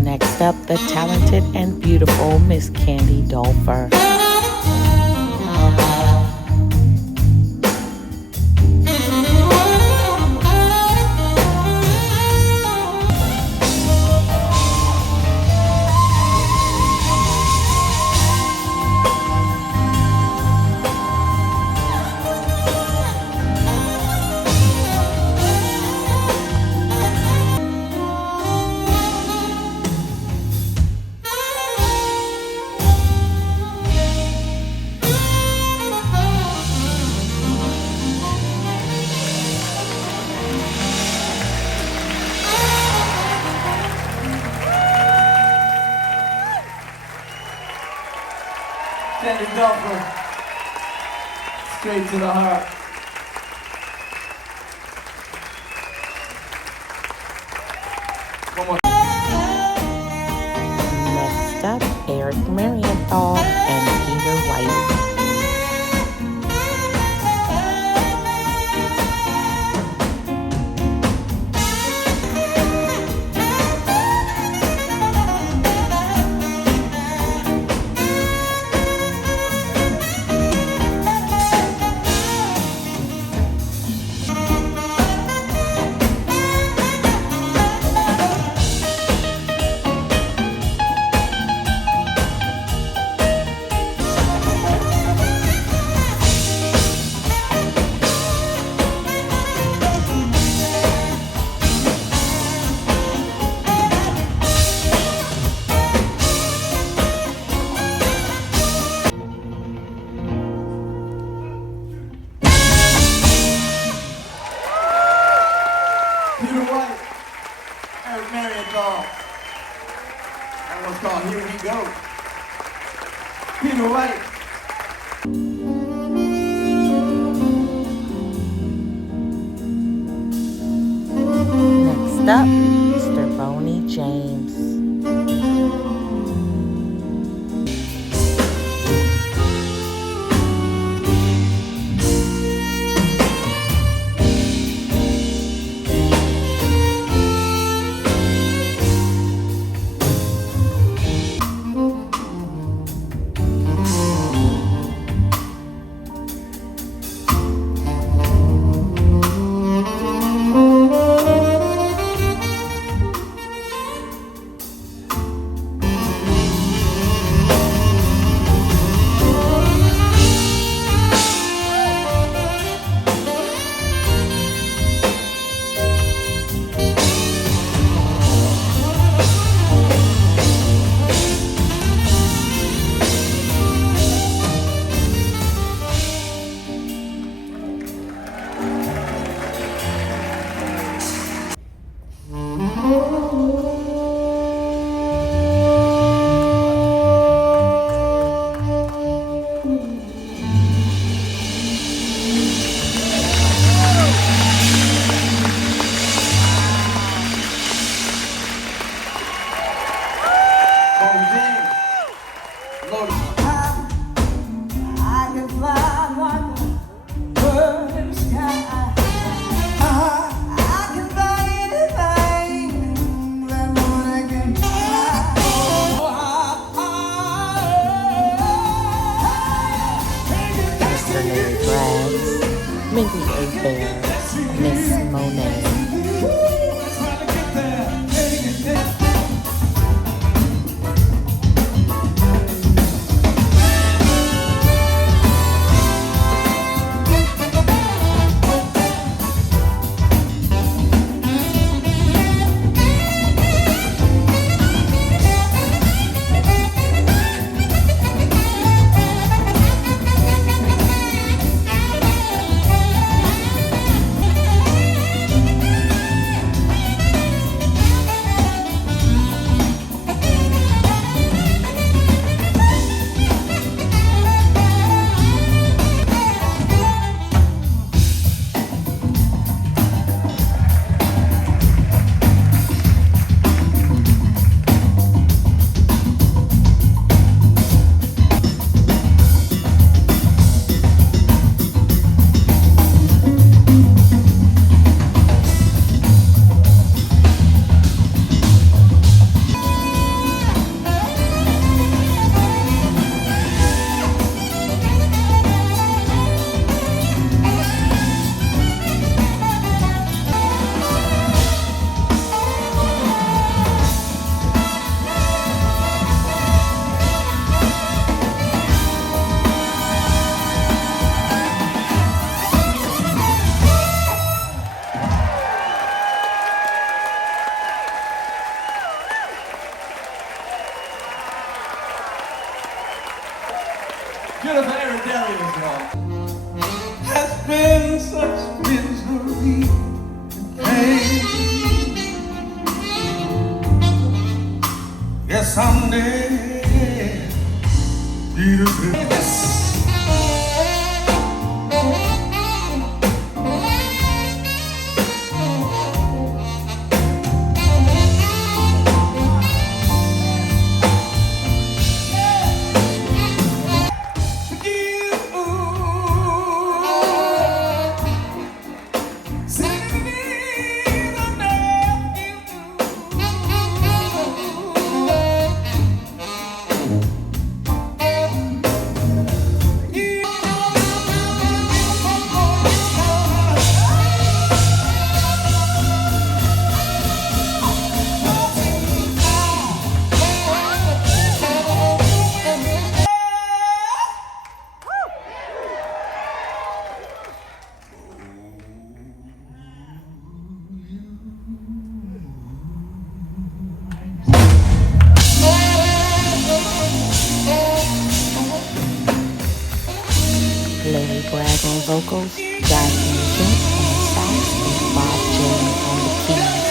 Next up, the talented and beautiful Miss Candy Dolfer. Candy Dolfer. Straight to the heart. Eric Marienthal and Peter White. Peter White, Eric Marienthal. That one's called Here We Go. Peter White. Next up, Mr. Boney James. Mindy A. Bear, Miss Monet. vocals, Jasmine Jent on sax, and Bob James on the keys.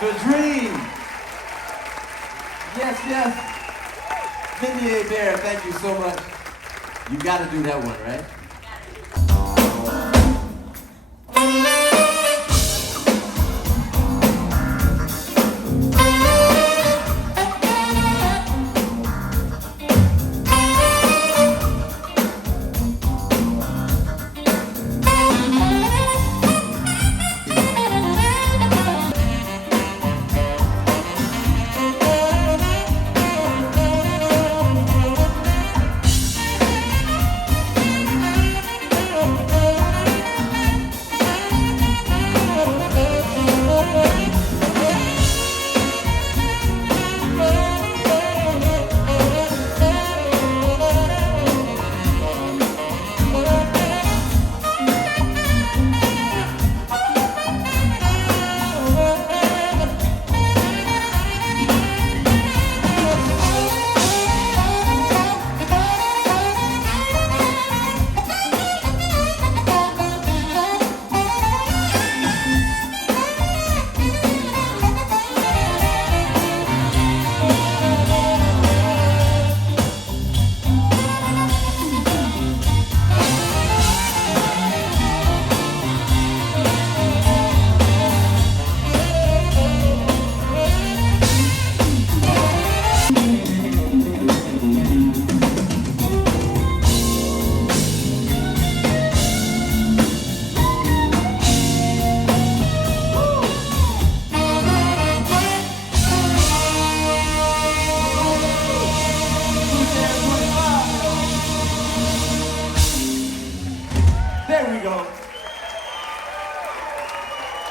The dream. Yes, yes. Mindy A. Bear, thank you so much. You got to do that one, right? There we go.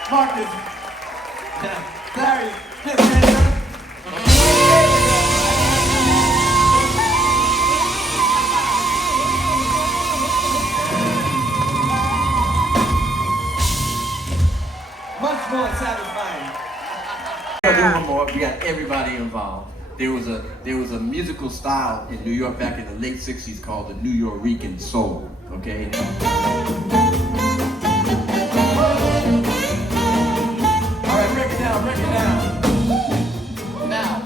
Marcus. Sorry. Much more satisfying. We'll do one more. We got everybody involved. there was a musical style in New York back in the late 60s called the New Yorican soul, okay? All right, break it down, break it down. Now,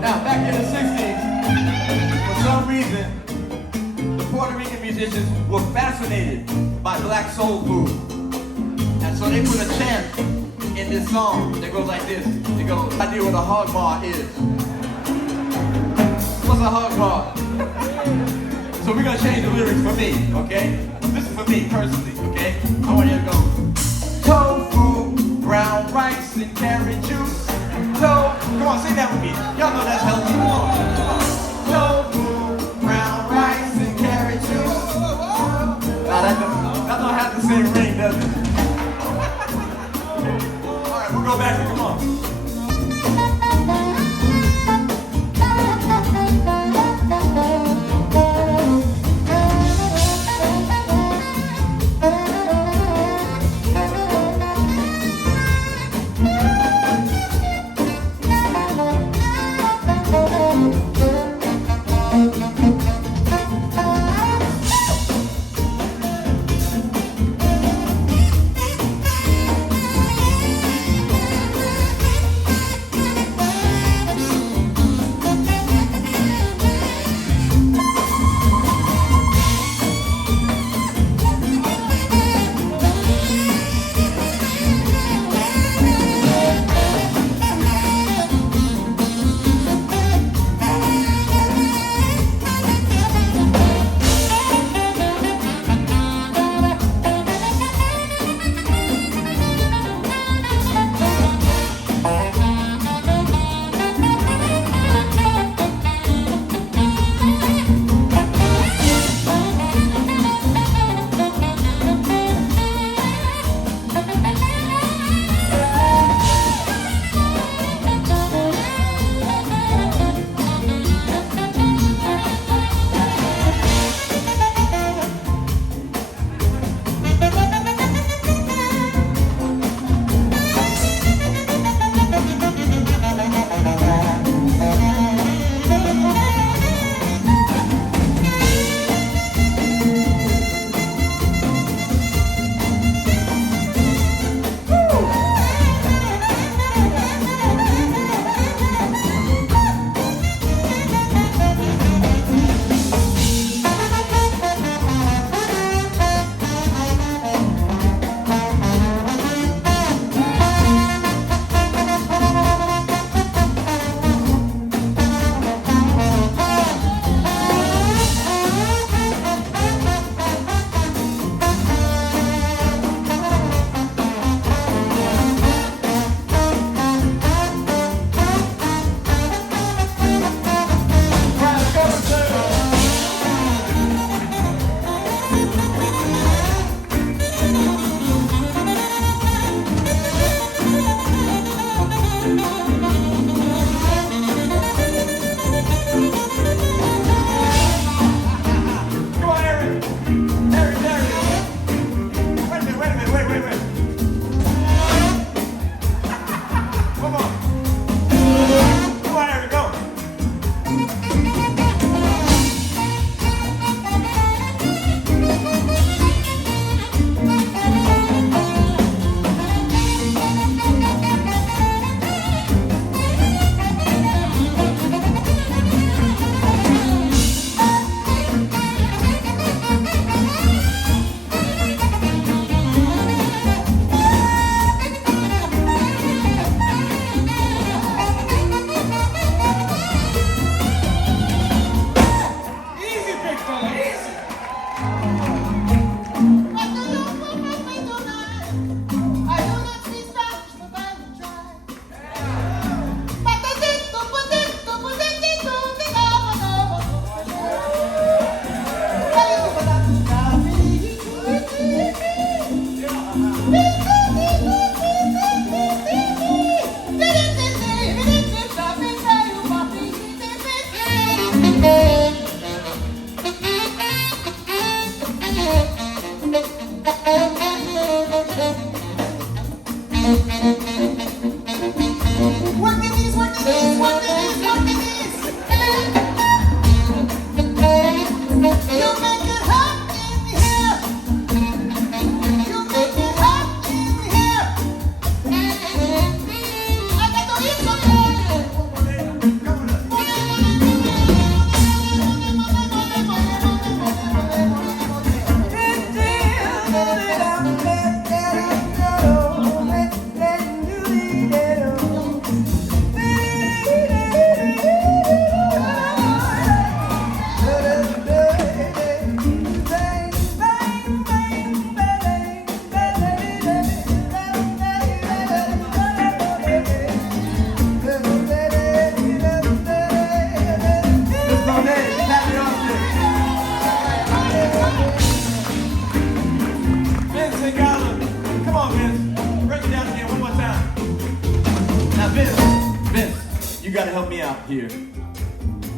now back in the 60s, for some reason, the Puerto Rican musicians were fascinated by black soul food. And so they put a chant in this song that goes like this. It goes, idea what a hog bar is. What's a hog bar? So we're gonna change the lyrics for me, okay? This is for me personally, okay? I want you to go, tofu, brown rice, and carrot juice. Come on, sing that with me. Y'all know that's healthy. Come on. Tofu, brown rice, and carrot juice. Now that don't have the same ring, does it? All right, we'll go back and come on.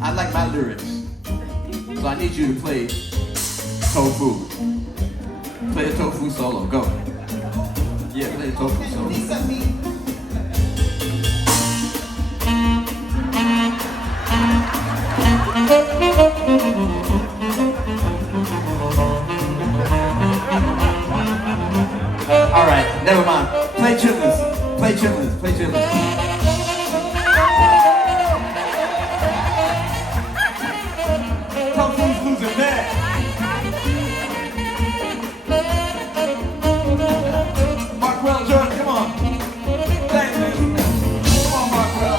I like my lyrics. So I need you to play tofu. Play a tofu solo, go. Yeah, play a tofu solo. All right, never mind. Play chitlins. Play chitlins. Play chitlins. Tofu's losing bad. Markwell Jordan, come on. Thanks, man. Come on, Markwell.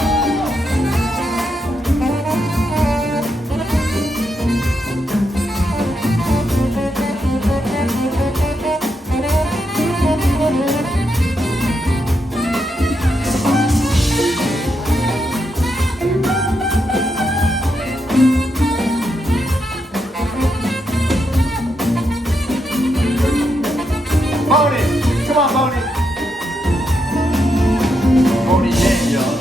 Boney, come on, Boney. Boney gang, y'all.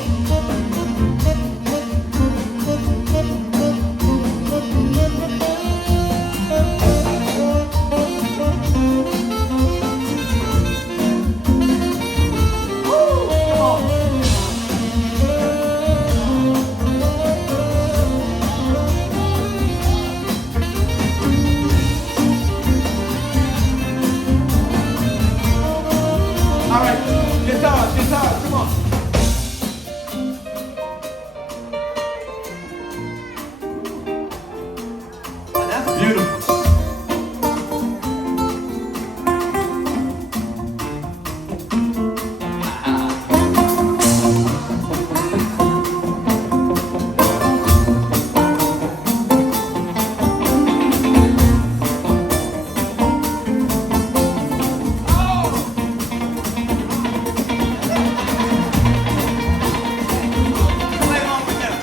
All right, guitar, come on. Oh, that's beautiful. Play along with them.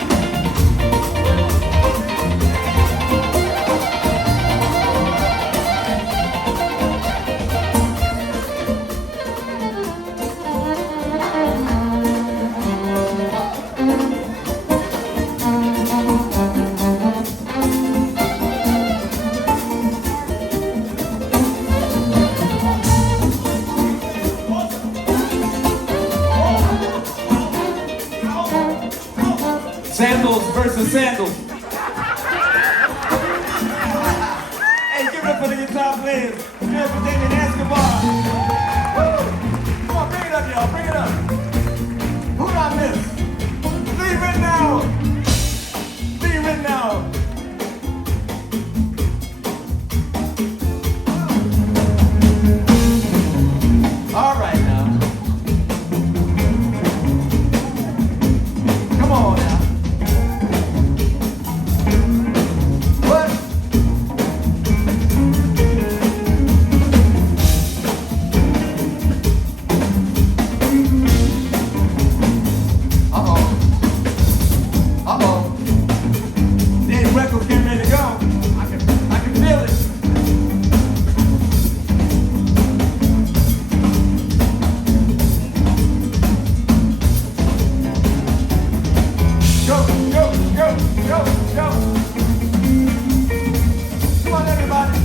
Sandals versus sandals. Hey, give it up for the guitar players. Give it up for Damien Escobar. Woo! Come on, bring it up, y'all. Bring it up. Who did I miss? Leave it now. Leave it now. All right now. Come on now. What? Uh-oh. These records getting ready to go. I can feel it. Go, go, go, go, go. Come on, everybody.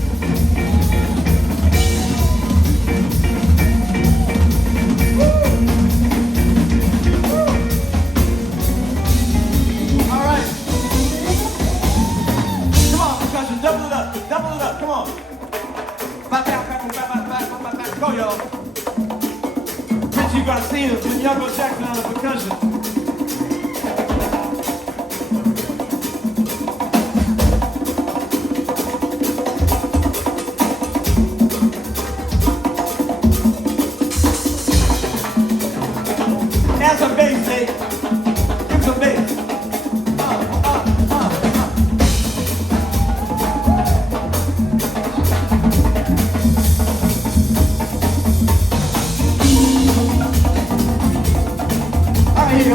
All right. Come on, percussion, double it up, come on. Back, go, y'all. Richie Garcia, and Young Jackson on the percussion. Add some bass, Dave. Give some bass. All right, here.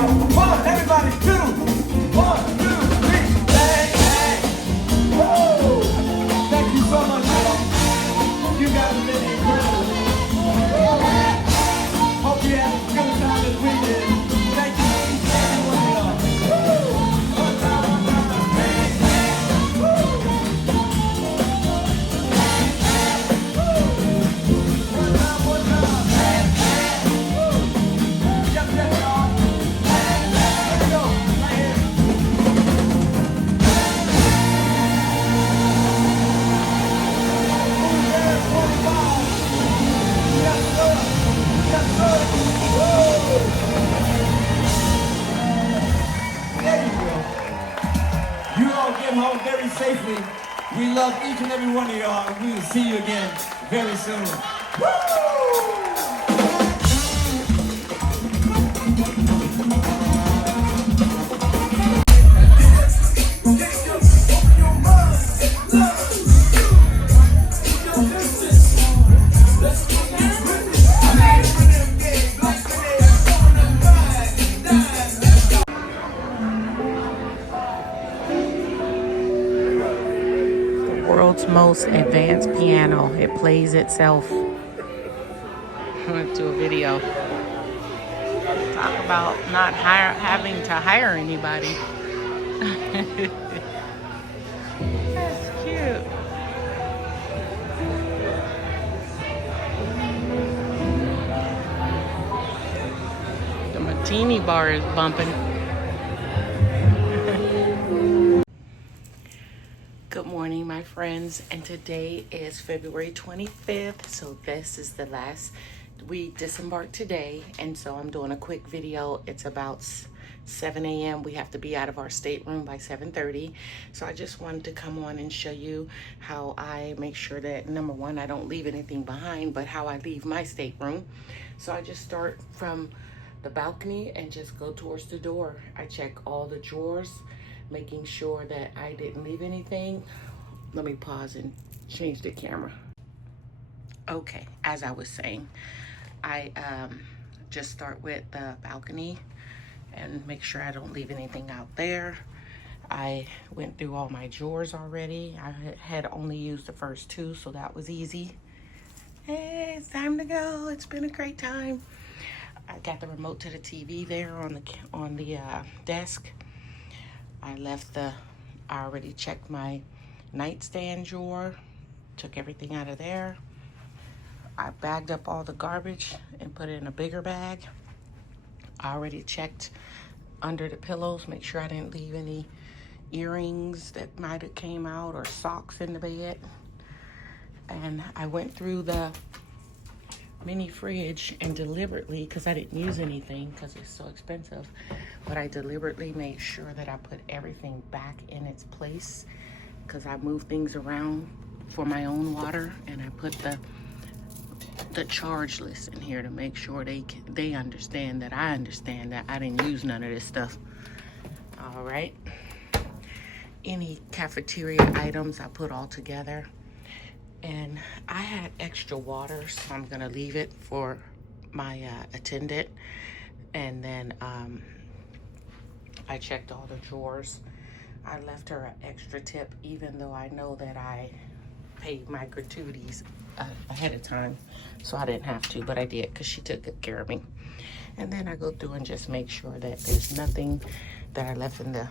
get home very safely. We love each and every one of y'all, and we will see you again very soon. World's most advanced piano. It plays itself. I went to a video. Talk about not having to hire anybody. That's cute. The martini bar is bumping. Good morning, my friends, and today is February 25th, so this is the last. We disembarked today, and so I'm doing a quick video. It's about 7 a.m. We have to be out of our stateroom by 7:30, so I just wanted to come on and show you how I make sure that, number one, I don't leave anything behind, but how I leave my stateroom. So I just start from the balcony and just go towards the door. I check all the drawers, making sure that I didn't leave anything. Let me pause and change the camera. Okay, as I was saying, I just start with the balcony and make sure I don't leave anything out there. I went through all my drawers already. I had only used the first two, so that was easy. Hey, it's time to go. It's been a great time. I got the remote to the TV there on the desk. I already checked my nightstand drawer, took everything out of there. I bagged up all the garbage and put it in a bigger bag. I already checked under the pillows, make sure I didn't leave any earrings that might have came out or socks in the bed. And I went through the mini fridge and deliberately, because I didn't use anything because it's so expensive, but I deliberately made sure that I put everything back in its place, because I moved things around for my own water, and I put the charge list in here to make sure they understand that I understand that I didn't use none of this stuff. All right. Any cafeteria items I put all together. And I had extra water, so I'm gonna leave it for my attendant. And then I checked all the drawers. I left her an extra tip, even though I know that I paid my gratuities ahead of time, so I didn't have to, but I did because she took good care of me. And then I go through and just make sure that there's nothing that I left in the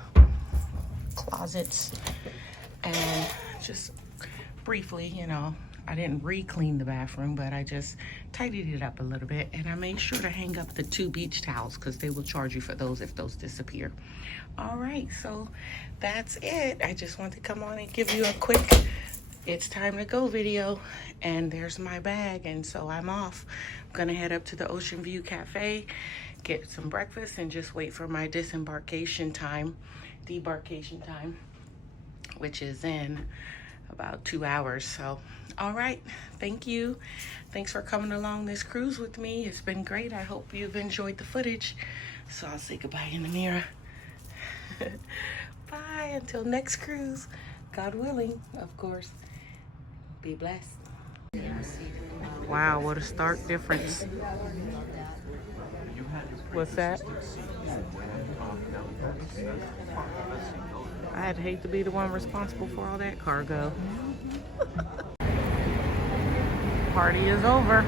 closets. And just briefly, I didn't re-clean the bathroom, but I just tidied it up a little bit. And I made sure to hang up the 2 beach towels, because they will charge you for those if those disappear. All right, so that's it. I just want to come on and give you a quick it's time to go video. And there's my bag, and so I'm off. I'm gonna head up to the Ocean View Cafe, get some breakfast, and just wait for my debarkation time, which is in about 2 hours. So, all right, thank you. Thanks for coming along this cruise with me. It's been great. I hope you've enjoyed the footage. So I'll say goodbye in the mirror. Bye until next cruise. God willing, of course. Be blessed. Wow, what a stark difference. What's that? I'd hate to be the one responsible for all that cargo. Party is over.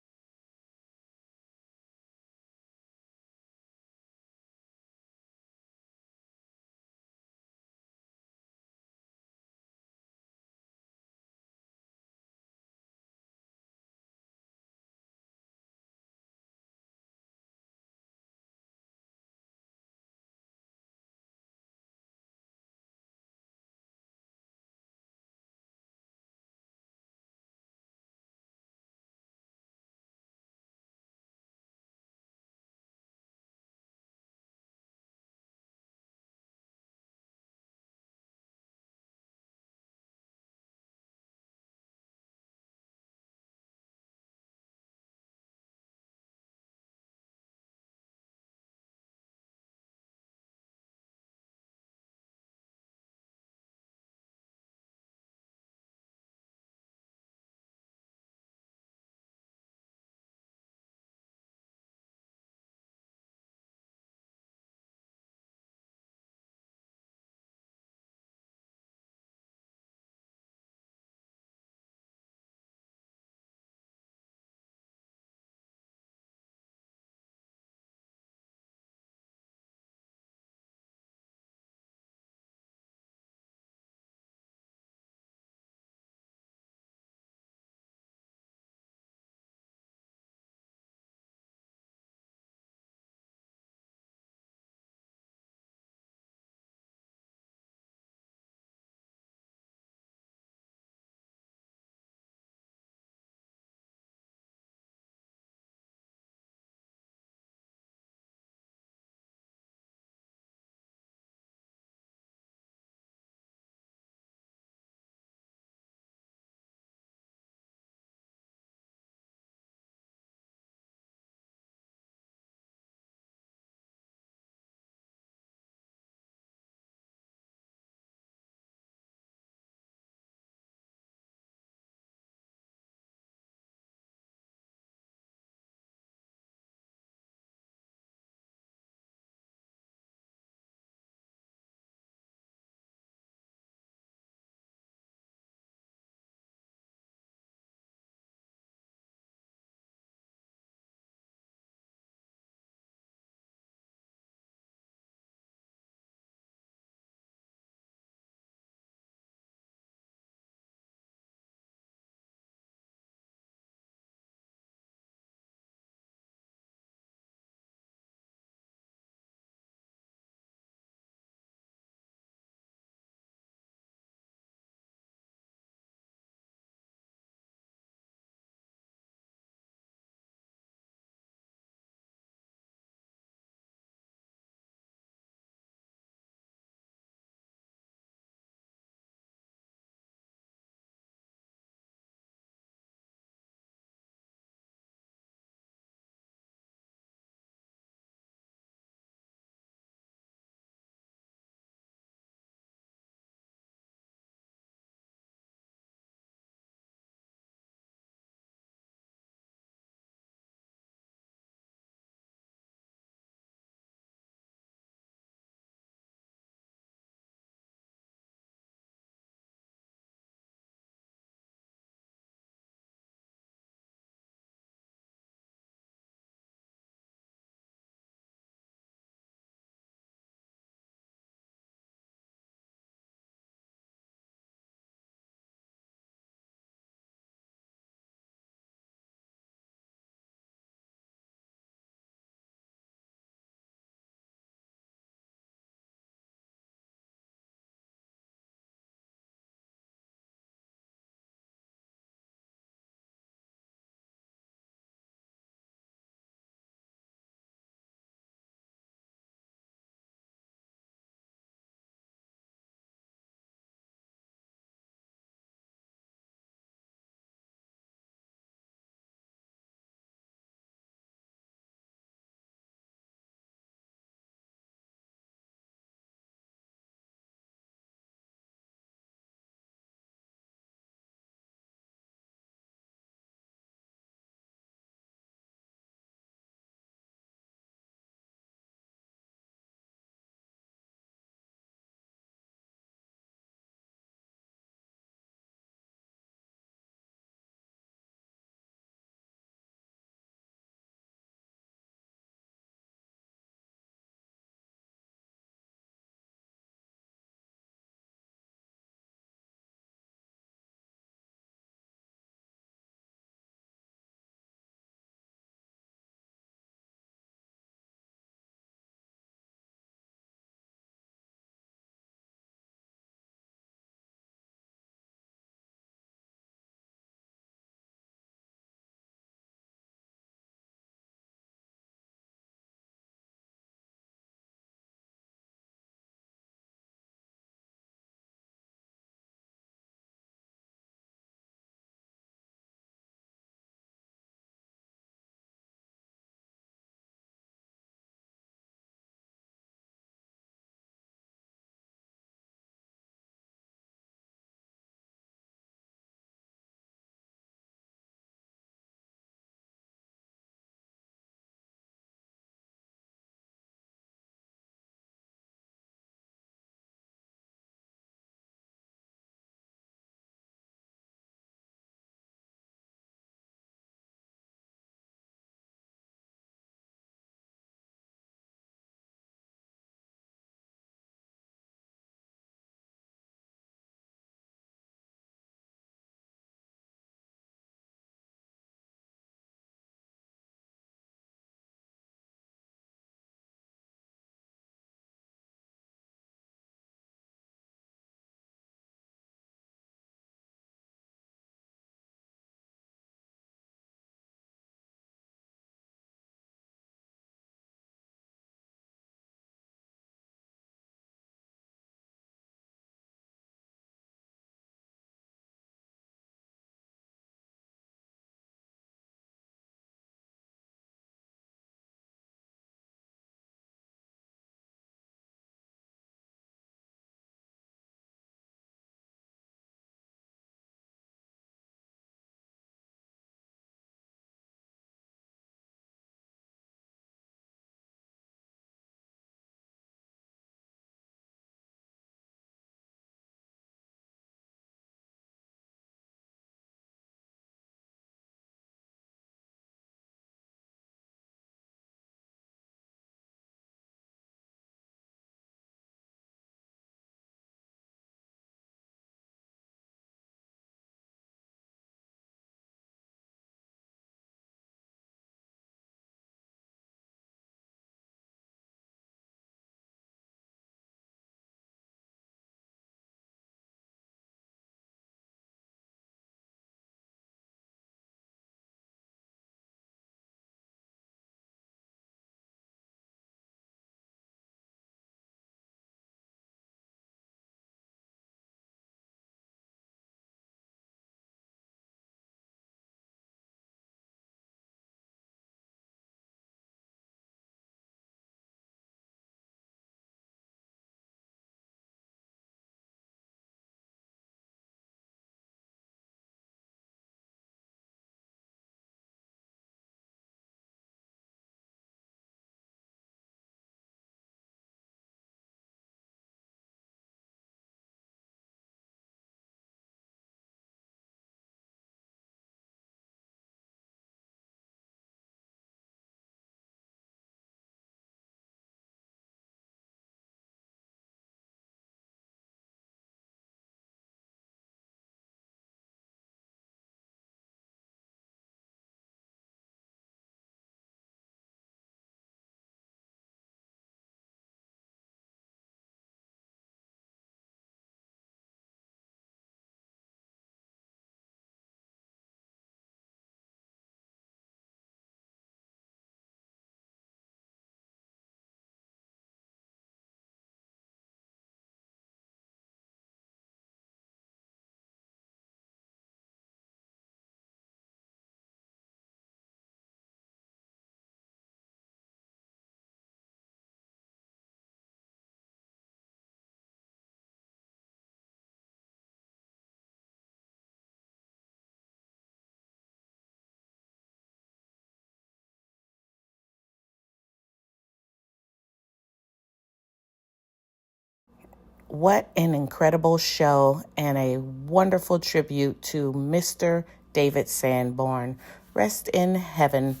What an incredible show and a wonderful tribute to Mr. David Sanborn. Rest in heaven,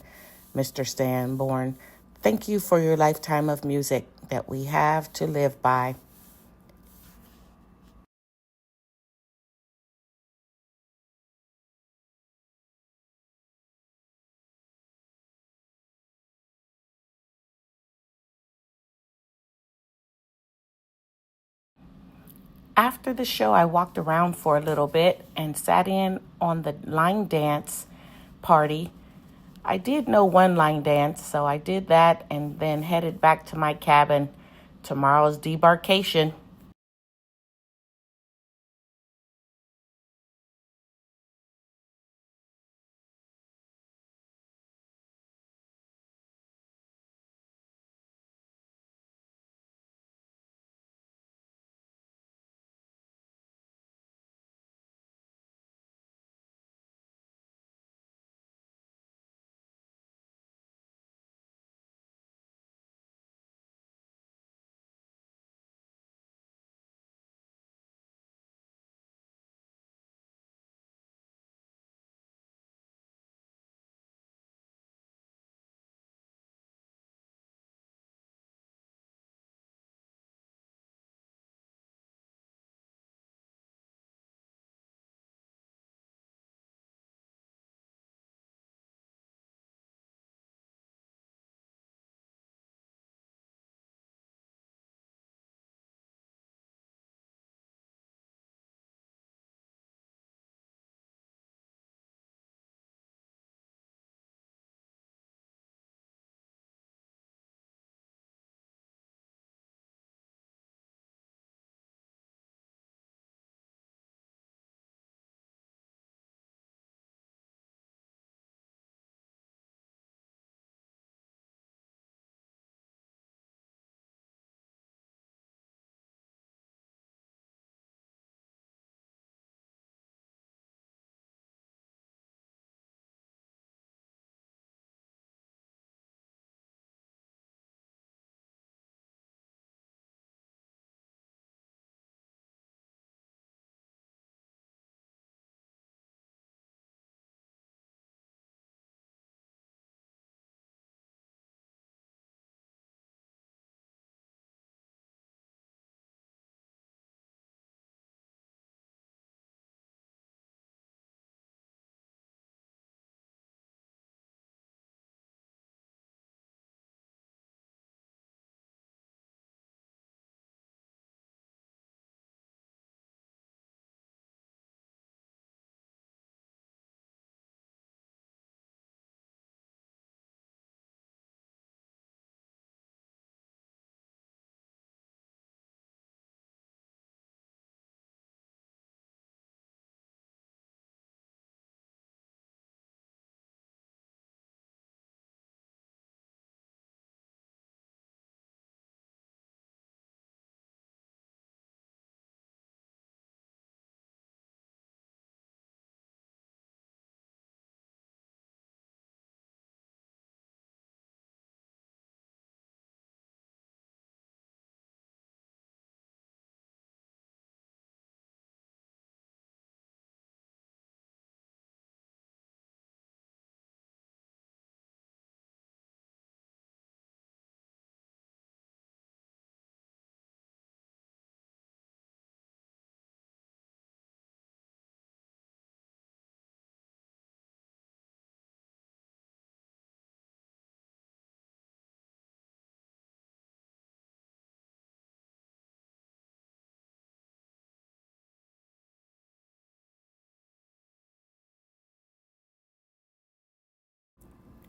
Mr. Sanborn. Thank you for your lifetime of music that we have to live by. After the show, I walked around for a little bit and sat in on the line dance party. I did know one line dance, so I did that and then headed back to my cabin. Tomorrow's debarkation.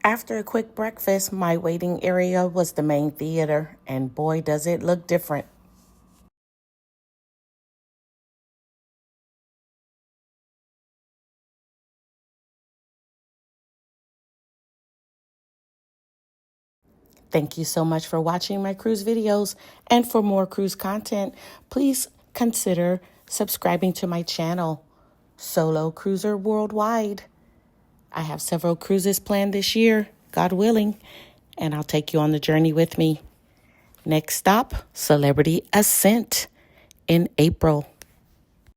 After a quick breakfast, my waiting area was the main theater, and boy, does it look different. Thank you so much for watching my cruise videos, and for more cruise content, please consider subscribing to my channel, Solo Cruiser Worldwide. I have several cruises planned this year, God willing, and I'll take you on the journey with me. Next stop, Celebrity Ascent. in April.